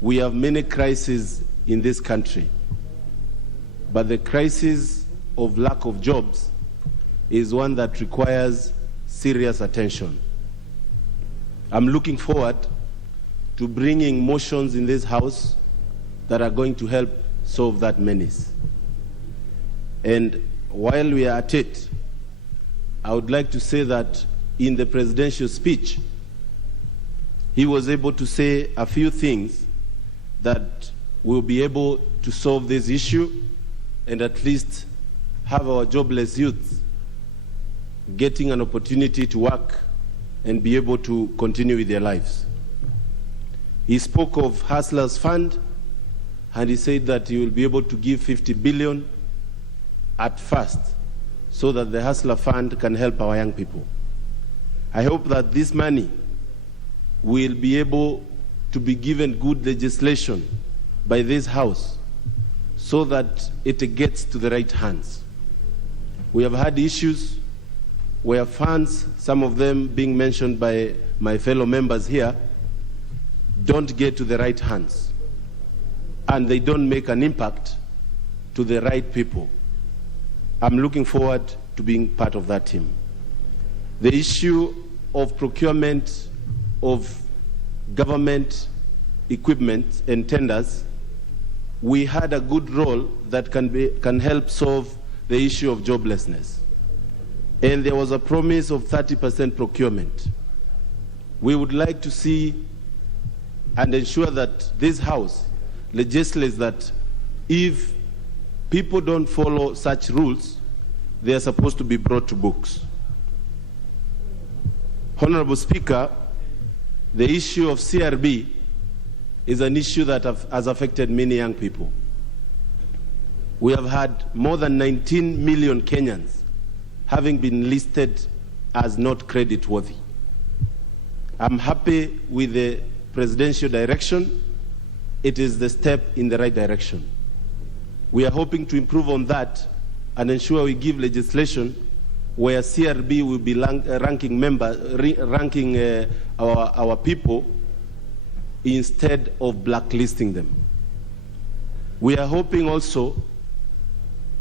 we have many crises in this country, but the crisis of lack of jobs is one that requires serious attention. I'm looking forward to bringing motions in this House that are going to help solve that menace. And while we are at it, I would like to say that in the presidential speech, he was able to say a few things that will be able to solve this issue and at least have our jobless youth getting an opportunity to work and be able to continue with their lives. He spoke of Hustlers Fund, and he said that he will be able to give 50 billion at first so that the Hustler Fund can help our young people. I hope that this money will be able to be given good legislation by this House so that it gets to the right hands. We have had issues where funds, some of them being mentioned by my fellow members here, don't get to the right hands, and they don't make an impact to the right people. I'm looking forward to being part of that team. The issue of procurement of government equipment and tenders, we had a good role that can help solve the issue of joblessness. And there was a promise of 30% procurement. We would like to see and ensure that this House legislates that if people don't follow such rules, they are supposed to be brought to books. Honorable Speaker, the issue of CRB is an issue that has affected many young people. We have had more than 19 million Kenyans having been listed as not credit-worthy. I'm happy with the presidential direction. It is the step in the right direction. We are hoping to improve on that and ensure we give legislation where CRB will be ranking our people instead of blacklisting them. We are hoping also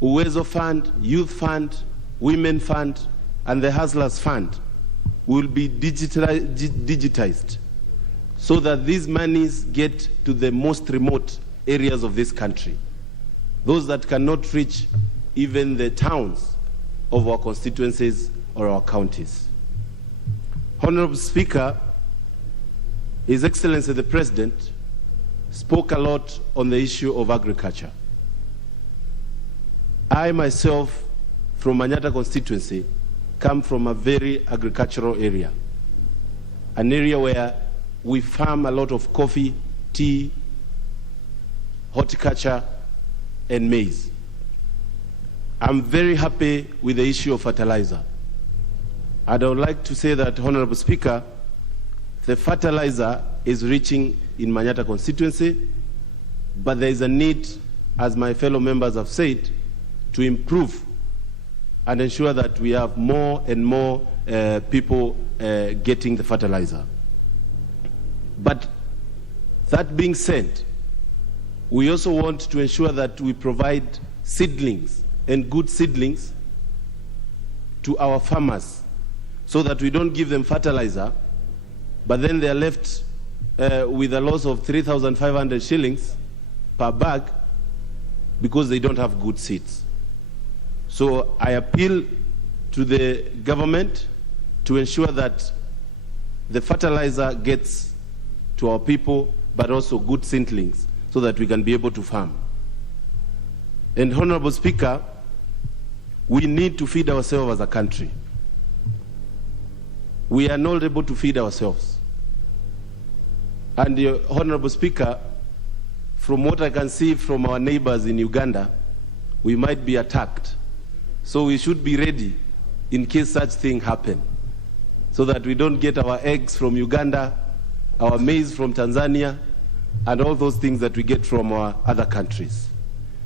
Uwezo Fund, Youth Fund, Women Fund, and the Hustlers Fund will be digitized so that these monies get to the most remote areas of this country, those that cannot reach even the towns of our constituencies or our counties. Honorable Speaker, His Excellency the President spoke a lot on the issue of agriculture. I myself, from Manyata constituency, come from a very agricultural area, an area where we farm a lot of coffee, tea, horticulture, and maize. I'm very happy with the issue of fertilizer. And I would like to say that, Honorable Speaker, the fertilizer is reaching in Manyata constituency, but there is a need, as my fellow members have said, to improve and ensure that we have more and more people getting the fertilizer. But that being said, we also want to ensure that we provide seedlings and good seedlings to our farmers so that we don't give them fertilizer, but then they are left with a loss of 3,500 shillings per bag because they don't have good seeds. So I appeal to the government to ensure that the fertilizer gets to our people, but also good seedlings, so that we can be able to farm. And Honorable Speaker, we need to feed ourselves as a country. We are not able to feed ourselves. And Honorable Speaker, from what I can see from our neighbors in Uganda, we might be attacked. So we should be ready in case such thing happen, so that we don't get our eggs from Uganda, our maize from Tanzania, and all those things that we get from our other countries.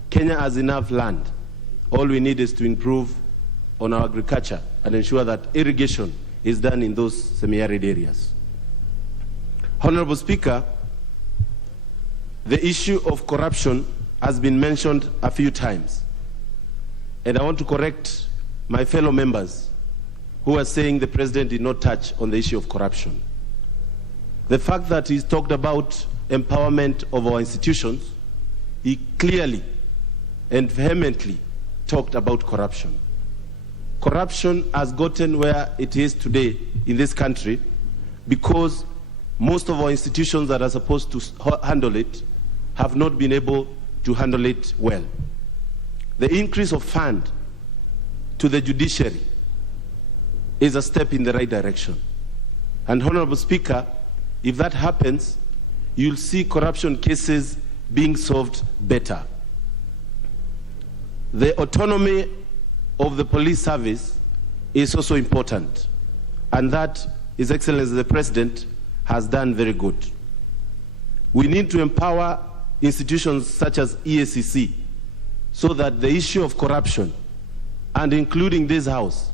Kenya has enough land. All we need is to improve on our agriculture and ensure that irrigation is done in those semi-arid areas. Honorable Speaker, the issue of corruption has been mentioned a few times. And I want to correct my fellow members who are saying the president did not touch on the issue of corruption. The fact that he's talked about empowerment of our institutions, he clearly and vehemently talked about corruption. Corruption has gotten where it is today in this country because most of our institutions that are supposed to handle it have not been able to handle it well. The increase of fund to the judiciary is a step in the right direction. And Honorable Speaker, if that happens, you'll see corruption cases being solved better. The autonomy of the police service is also important, and that His Excellency the President has done very good. We need to empower institutions such as EACC so that the issue of corruption, and including this House,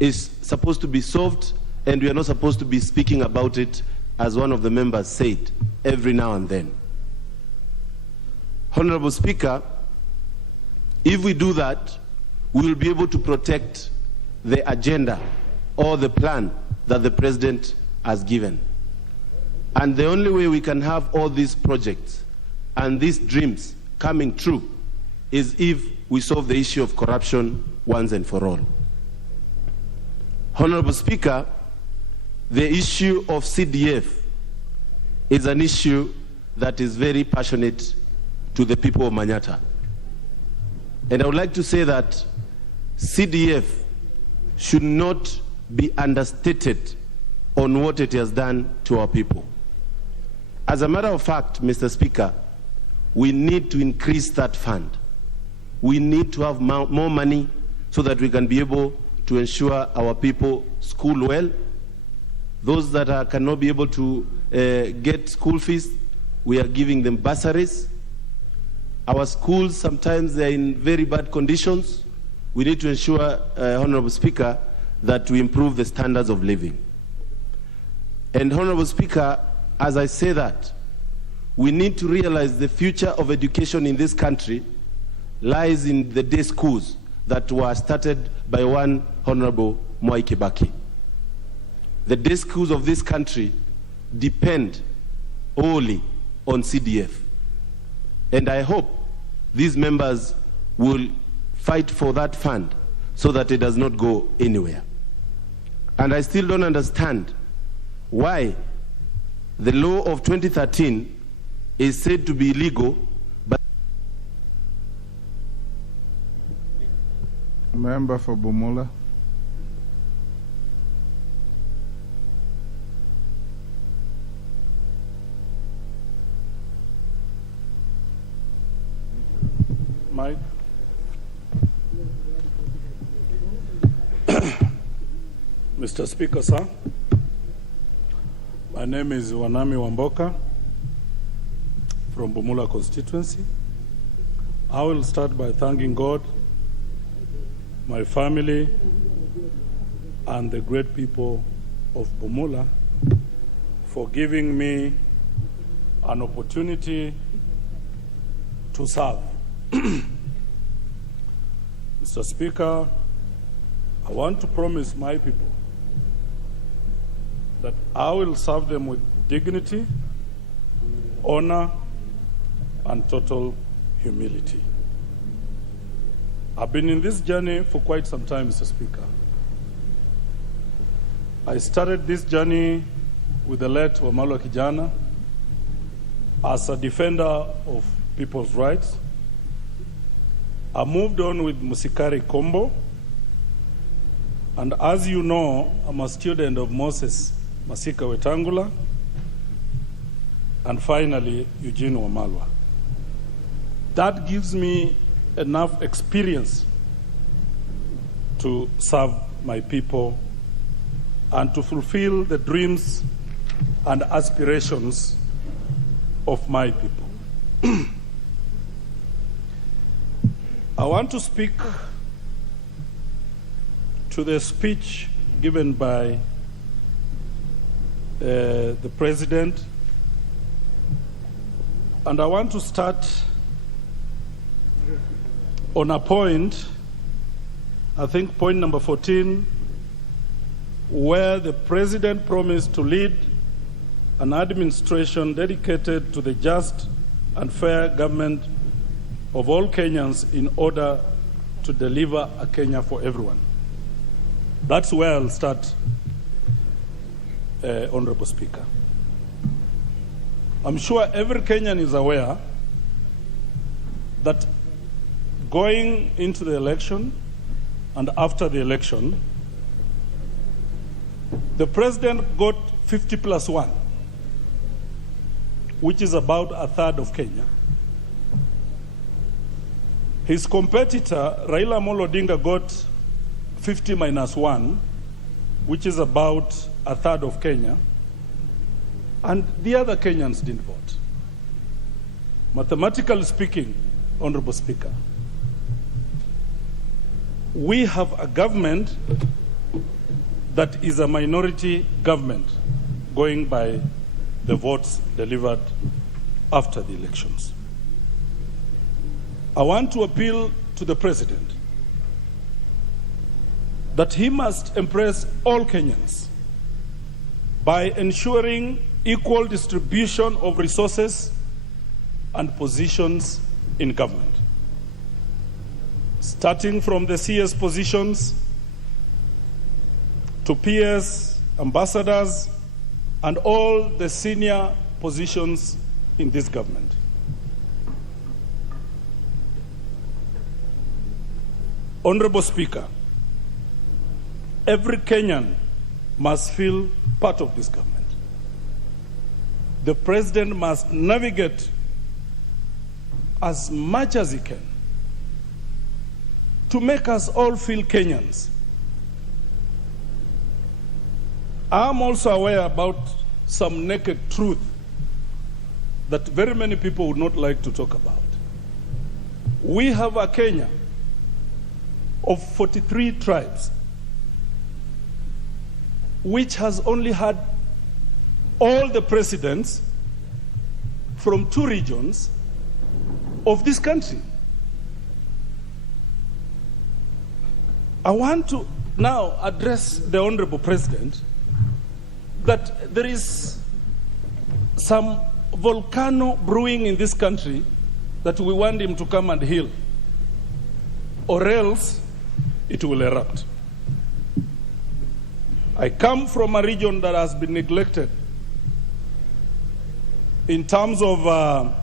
is supposed to be solved, and we are not supposed to be speaking about it, as one of the members said, every now and then. Honorable Speaker, if we do that, we will be able to protect the agenda or the plan that the President has given. And the only way we can have all these projects and these dreams coming true is if we solve the issue of corruption once and for all. Honorable Speaker, the issue of CDF is an issue that is very passionate to the people of Manyata. And I would like to say that CDF should not be understated on what it has done to our people. As a matter of fact, Mr. Speaker, we need to increase that fund. We need to have more money so that we can be able to ensure our people school well. Those that cannot be able to get school fees, we are giving them bursaries. Our schools, sometimes they're in very bad conditions. We need to ensure, Honorable Speaker, that we improve the standards of living. And Honorable Speaker, as I say that, we need to realize the future of education in this country lies in the day schools that were started by one Honorable Mwai Kibaki. The day schools of this country depend wholly on CDF. And I hope these members will fight for that fund so that it does not go anywhere. And I still don't understand why the law of 2013 is said to be illegal, but... Member for Bumula. Mike. Mr. Speaker, sir, my name is Wanami Wamboka from Bumula Constituency. I will start by thanking God, my family, and the great people of Bumula for giving me an opportunity to serve. Mr. Speaker, I want to promise my people that I will serve them with dignity, honor, and total humility. I've been in this journey for quite some time, Mr. Speaker. I started this journey with the late Wamalwa Kijana as a defender of people's rights. I moved on with Musikari Kombo, and as you know, I'm a student of Moses Masika Wetangula, and finally, Eugene Wamalwa. That gives me enough experience to serve my people and to fulfill the dreams and aspirations of my people. I want to speak to the speech given by the President, and I want to start on a point, I think point number 14, where the President promised to lead an administration dedicated to the just and fair government of all Kenyans in order to deliver a Kenya for everyone. That's where I'll start, Honorable Speaker. I'm sure every Kenyan is aware that going into the election and after the election, the President got 50+1, which is about a third of Kenya. His competitor, Raila Amolo Odinga, got 50-1, which is about a third of Kenya, and the other Kenyans didn't vote. Mathematically speaking, Honorable Speaker, we have a government that is a minority government going by the votes delivered after the elections. I want to appeal to the President that he must impress all Kenyans by ensuring equal distribution of resources and positions in government, starting from the CS positions to PS, ambassadors, and all the senior positions in this government. Honorable Speaker, every Kenyan must feel part of this government. The President must navigate as much as he can to make us all feel Kenyans. I'm also aware about some naked truth that very many people would not like to talk about. We have a Kenya of 43 tribes, which has only had all the presidents from 2 regions of this country. I want to now address the Honorable President that there is some volcano brewing in this country that we want him to come and heal, or else it will erupt. I come from a region that has been neglected in terms of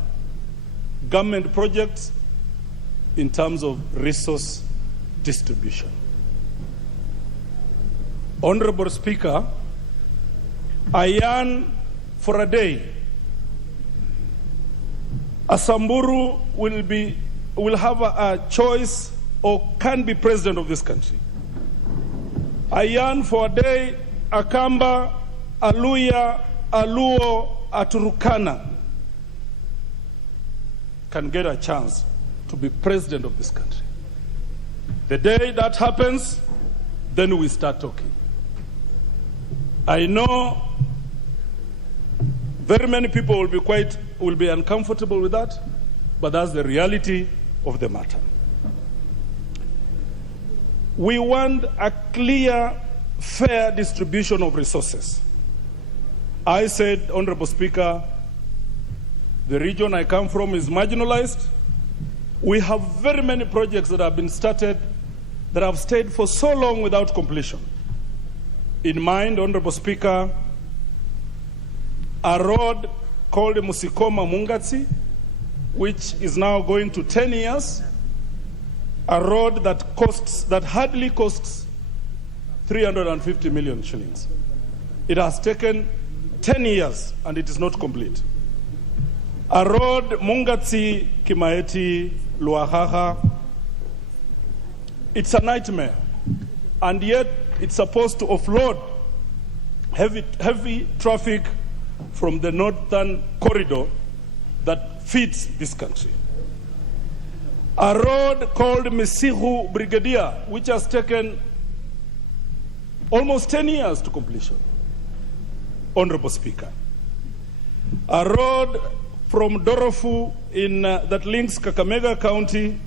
government projects, in terms of resource distribution. Honorable Speaker, I yearn for a day a Samburu will have a choice or can be president of this country. I yearn for a day a Kamba, a Luya, a Luo, a Turukana can get a chance to be president of this country. The day that happens, then we start talking. I know very many people will be uncomfortable with that, but that's the reality of the matter. We want a clear, fair distribution of resources. I said, Honorable Speaker, the region I come from is marginalized. We have very many projects that have been started that have stayed for so long without completion. In mind, Honorable Speaker, a road called Musikoma Mungatsi, which is now going to 10 years, a road that hardly costs 350 million shillings. It has taken 10 years and it is not complete. A road Mungatsi, Kimaeti, Luahaha, it's a nightmare. And yet it's supposed to offload heavy traffic from the northern corridor that feeds this country. A road called Misihu Brigadier, which has taken almost 10 years to completion. Honorable Speaker. A road from Dorofu that links Kakamega County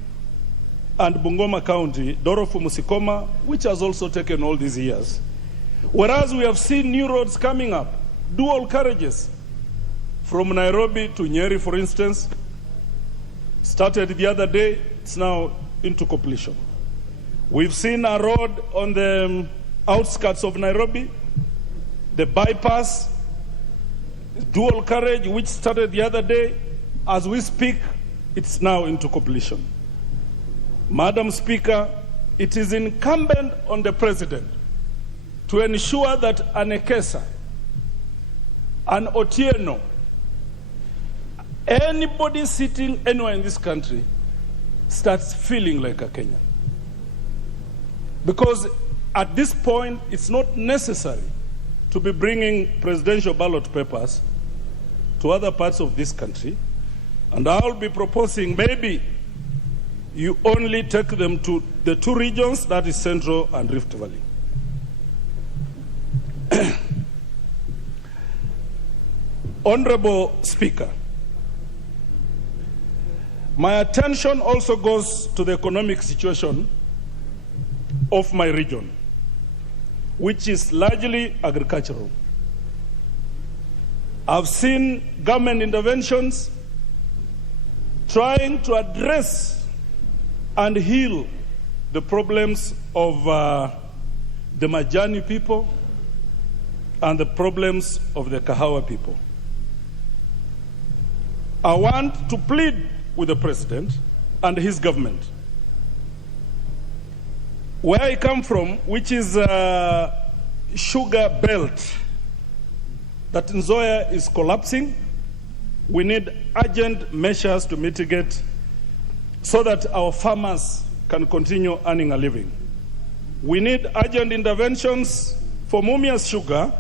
and Bungoma County, Dorofu Musikoma, which has also taken all these years. Whereas we have seen new roads coming up, dual carriages, from Nairobi to Nyeri, for instance, started the other day, it's now into completion. We've seen a road on the outskirts of Nairobi, the bypass, dual carriage, which started the other day. As we speak, it's now into completion. Madam Speaker, it is incumbent on the President to ensure that an Ekesa, an Otieno, anybody sitting anywhere in this country starts feeling like a Kenyan. Because at this point, it's not necessary to be bringing presidential ballot papers to other parts of this country. And I'll be proposing maybe you only take them to the two regions, that is Central and Rift Valley. Honorable Speaker, my attention also goes to the economic situation of my region, which is largely agricultural. I've seen government interventions trying to address and heal the problems of the Majani people and the problems of the Kahawa people. I want to plead with the President and his government. Where I come from, which is a sugar belt, that Nzoia is collapsing, we need urgent measures to mitigate so that our farmers can continue earning a living. We need urgent interventions for Mumias Sugar.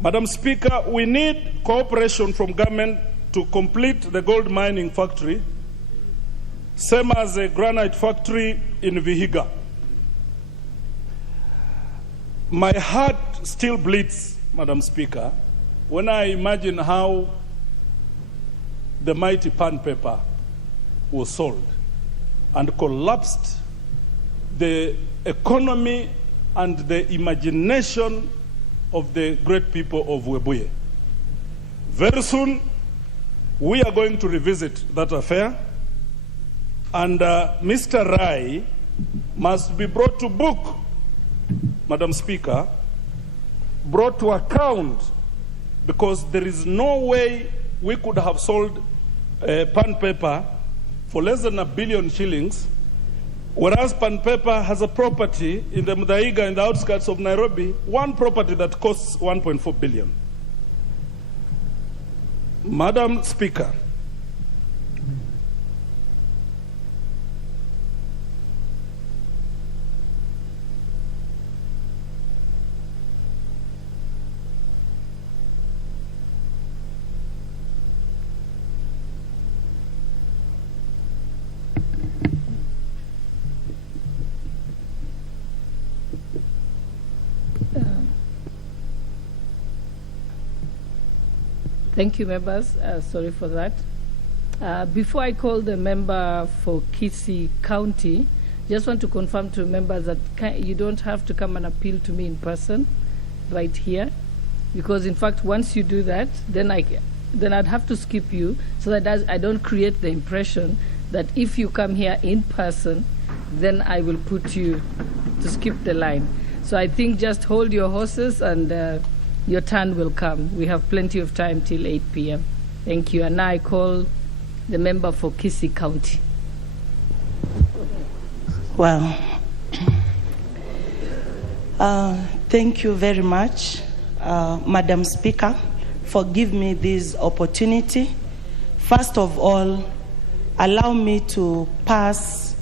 Madam Speaker, we need cooperation from government to complete the gold mining factory, same as a granite factory in Vihiga. My heart still bleeds, Madam Speaker, when I imagine how the mighty pan paper was sold and collapsed the economy and the imagination of the great people of Webuye. Very soon, we are going to revisit that affair, and Mr. Rai must be brought to book, Madam Speaker, brought to account, because there is no way we could have sold pan paper for less than $1 billion shillings, whereas pan paper has a property in the Mudaiga, in the outskirts of Nairobi, one property that costs 1.4 billion. Madam Speaker, thank you, members. Sorry for that. Before I call the member for Kisii County, just want to confirm to members that you don't have to come and appeal to me in person right here. because in fact, once you do that, then I'd have to skip you, so that I don't create the impression that if you come here in person, then I will put you to skip the line. So I think just hold your horses and your turn will come. We have plenty of time till 8 p.m. Thank you. And now I call the member for Kisii County. Well, thank you very much, Madam Speaker, for giving me this opportunity. First of all, allow me to pass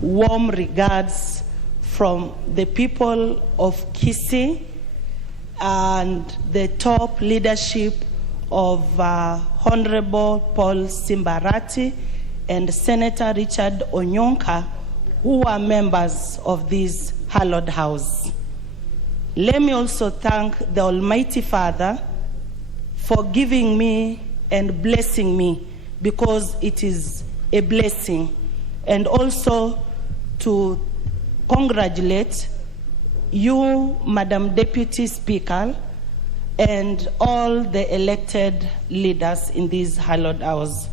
warm regards from the people of Kisii and the top leadership of Honorable Paul Simbarati and Senator Richard Onyonka, who are members of this hallowed house. Let me also thank the Almighty Father for giving me and blessing me, because it is a blessing, and also to congratulate you, Madam Deputy Speaker, and all the elected leaders in this hallowed house.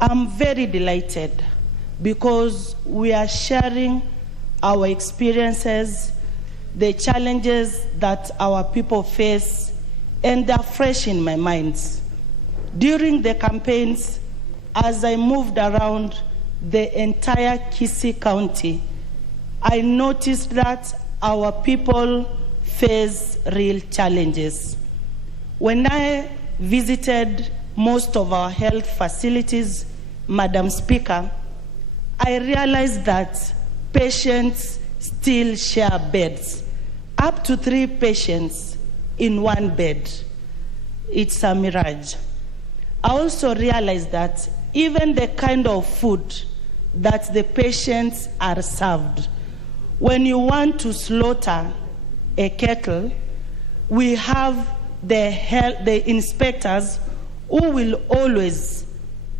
I'm very delighted because we are sharing our experiences, the challenges that our people face, and they're fresh in my mind. During the campaigns, as I moved around the entire Kisii County, I noticed that our people face real challenges. When I visited most of our health facilities, Madam Speaker, I realized that patients still share beds, up to 3 patients in one bed. It's a mirage. I also realized that even the kind of food that the patients are served, when you want to slaughter a cattle, we have the inspectors who will always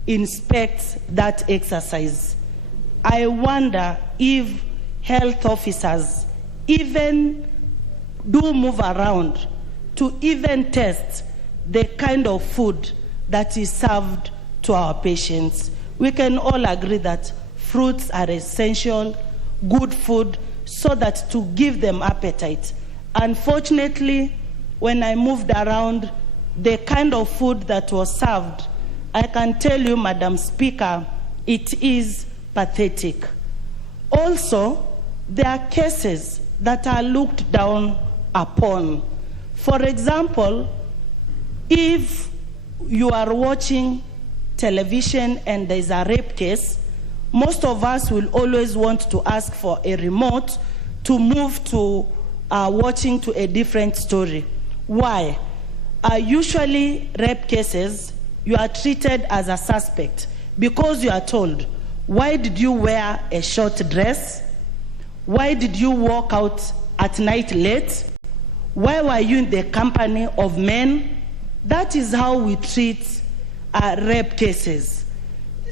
inspect that exercise. I wonder if health officers even do move around to even test the kind of food that is served to our patients. We can all agree that fruits are essential, good food, so that to give them appetite. Unfortunately, when I moved around, the kind of food that was served, I can tell you, Madam Speaker, it is pathetic. Also, there are cases that are looked down upon. For example, if you are watching television and there's a rape case, most of us will always want to ask for a remote to move to watching to a different story. Why? Usually rape cases, you are treated as a suspect because you are told, why did you wear a short dress? Why did you walk out at night late? Why were you in the company of men? That is how we treat rape cases.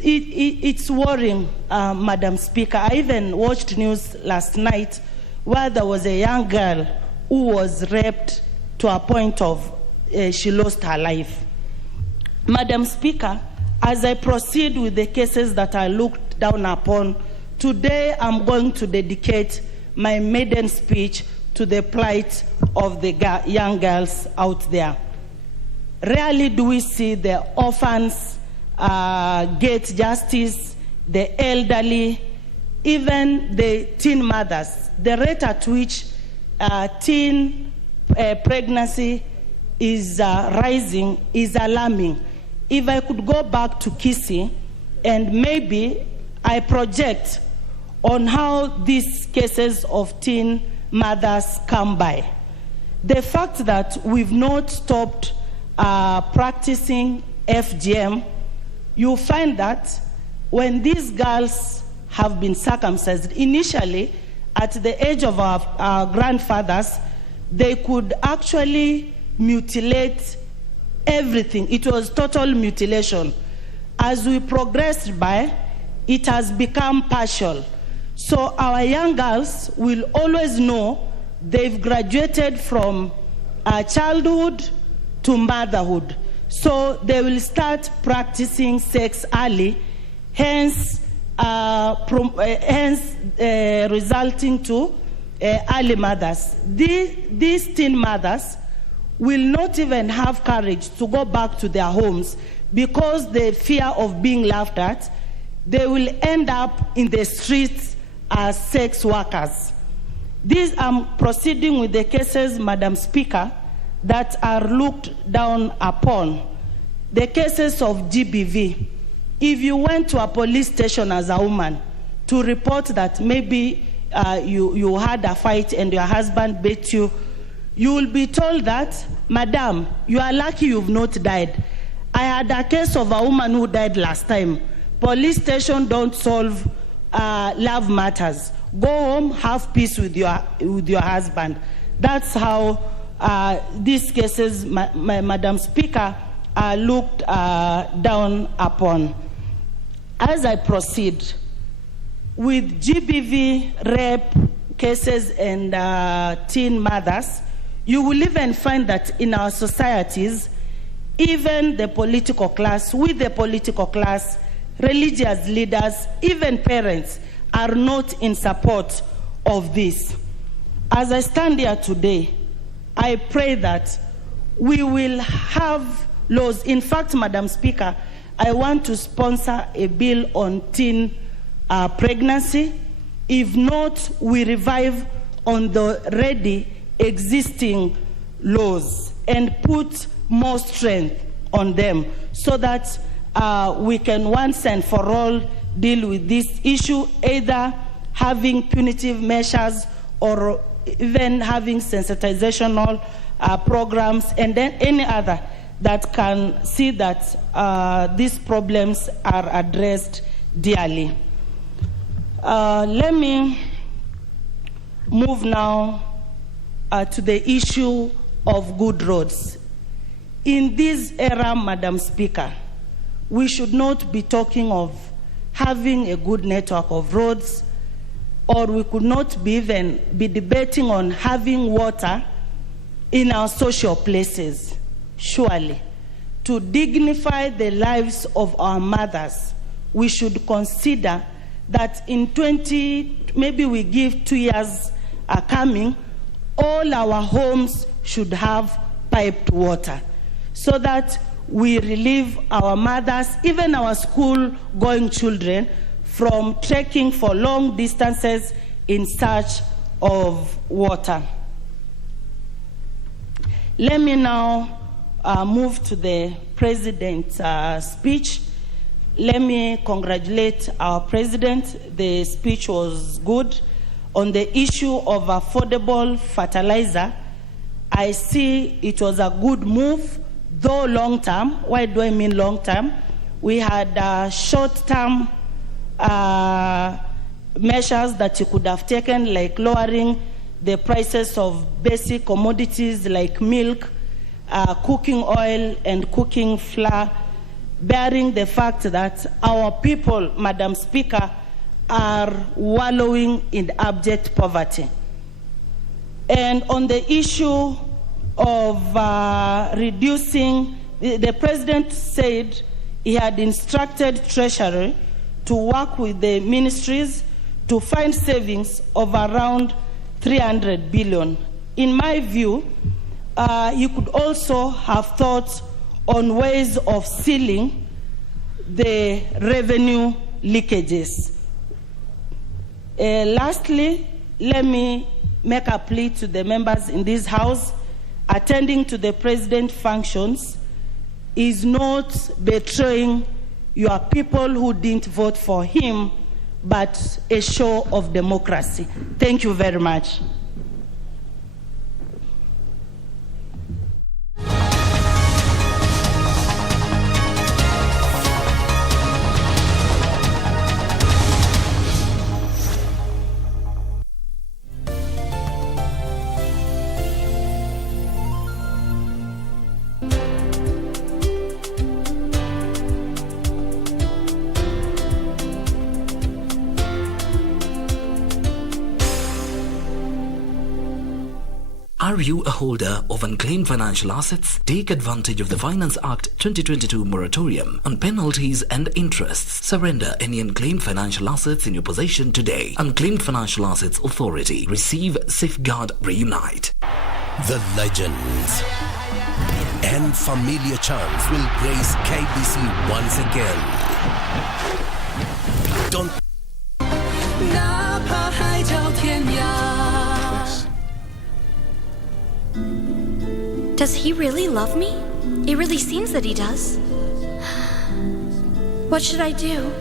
It's worrying, Madam Speaker. I even watched news last night where there was a young girl who was raped to a point of she lost her life. Madam Speaker, as I proceed with the cases that I looked down upon, today I'm going to dedicate my maiden speech to the plight of the young girls out there. Rarely do we see the orphans get justice, the elderly, even the teen mothers. The rate at which teen pregnancy is rising is alarming. If I could go back to Kisii and maybe I project on how these cases of teen mothers come by. The fact that we've not stopped practicing FGM, you find that when these girls have been circumcised, initially at the age of our grandfathers, they could actually mutilate everything. It was total mutilation. As we progressed by, it has become partial. So our young girls will always know they've graduated from childhood to motherhood. So they will start practicing sex early, hence resulting to early mothers. These teen mothers will not even have courage to go back to their homes because the fear of being laughed at. They will end up in the streets as sex workers. These are proceeding with the cases, Madam Speaker, that are looked down upon. The cases of GBV. If you went to a police station as a woman to report that maybe you had a fight and your husband beat you, you will be told that, Madam, you are lucky you've not died. I had a case of a woman who died last time. Police station don't solve love matters. Go home, have peace with your husband. That's how these cases, Madam Speaker, are looked down upon. As I proceed, with GBV, rape cases and teen mothers, you will even find that in our societies, even the political class, with the political class, religious leaders, even parents are not in support of this. As I stand here today, I pray that we will have laws. In fact, Madam Speaker, I want to sponsor a bill on teen pregnancy. If not, we revive on the already existing laws and put more strength on them so that we can once and for all deal with this issue, either having punitive measures or even having sensitizational programs and then any other that can see that these problems are addressed dearly. Let me move now to the issue of good roads. In this era, Madam Speaker, we should not be talking of having a good network of roads, or we could not be even be debating on having water in our social places. Surely, to dignify the lives of our mothers, we should consider that in maybe we give 2 years coming, all our homes should have piped water so that we relieve our mothers, even our school-going children, from trekking for long distances in search of water. Let me now move to the President's speech. Let me congratulate our President. The speech was good. On the issue of affordable fertilizer, I see it was a good move, though long term. Why do I mean long term? We had short-term measures that you could have taken, like lowering the prices of basic commodities like milk, cooking oil, and cooking flour, bearing the fact that our people, Madam Speaker, are wallowing in abject poverty. And on the issue of reducing, the President said he had instructed Treasury to work with the ministries to find savings of around 300 billion. In my view, he could also have thought on ways of sealing the revenue leakages. Lastly, let me make a plea to the members in this House. Attending to the President functions is not betraying your people who didn't vote for him, but a show of democracy. Thank you very much. Are you a holder of unclaimed financial assets? Take advantage of the Finance Act 2022 moratorium on penalties and interests. Surrender any unclaimed financial assets in your possession today. Unclaimed Financial Assets Authority. Receive, safeguard, reunite. The legends and familiar chants will grace KBC once again. Don't. Does he really love me? It really seems that he does. What should I do?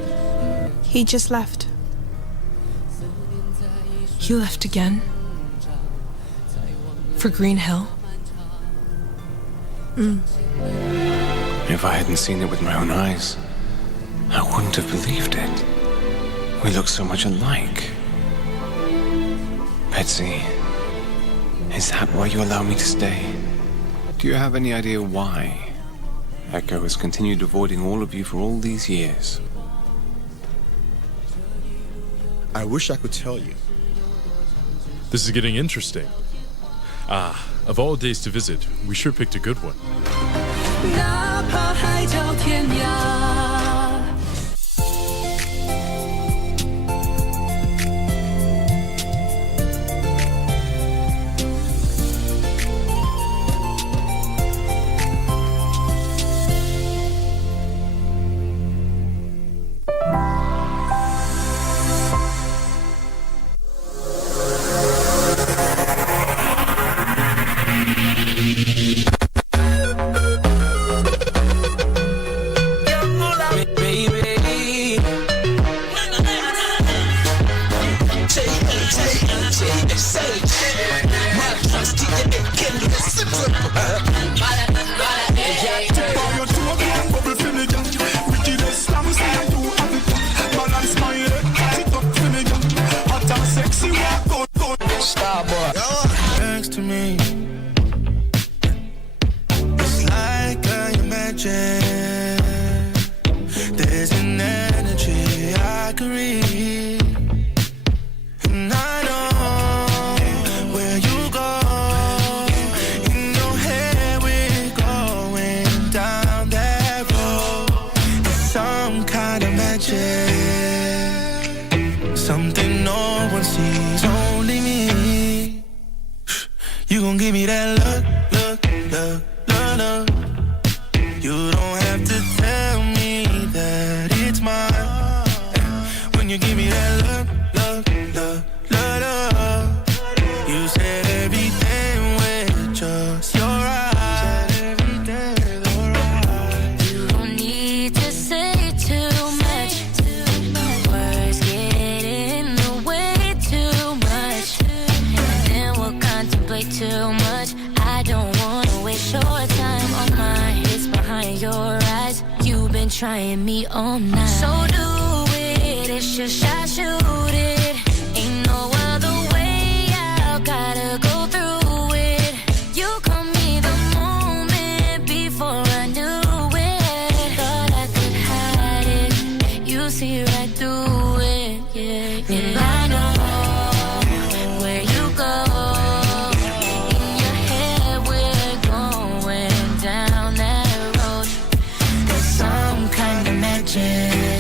He just left. He left again? For Green Hill? If I hadn't seen it with my own eyes, I wouldn't have believed it. We look so much alike. Betsy, is that why you allow me to stay? Do you have any idea why Echo has continued avoiding all of you for all these years? I wish I could tell you. This is getting interesting. Of all days to visit, we sure picked a good one. Next to me, it's like I imagine. There's an energy I can read, and I know where you go. In your head, we're going down that road. It's some kind of magic, something no one sees, only me. You gon' give me that look. You don't have to tell me that it's mine. When you give me that look. You said everything with just your eyes. You don't need to say too much. Words get in the way too much, and then we'll contemplate too much. I don't wanna waste your time on mine. It's behind your eyes. You've been trying me all night. So do it. It's your shot, shoot it.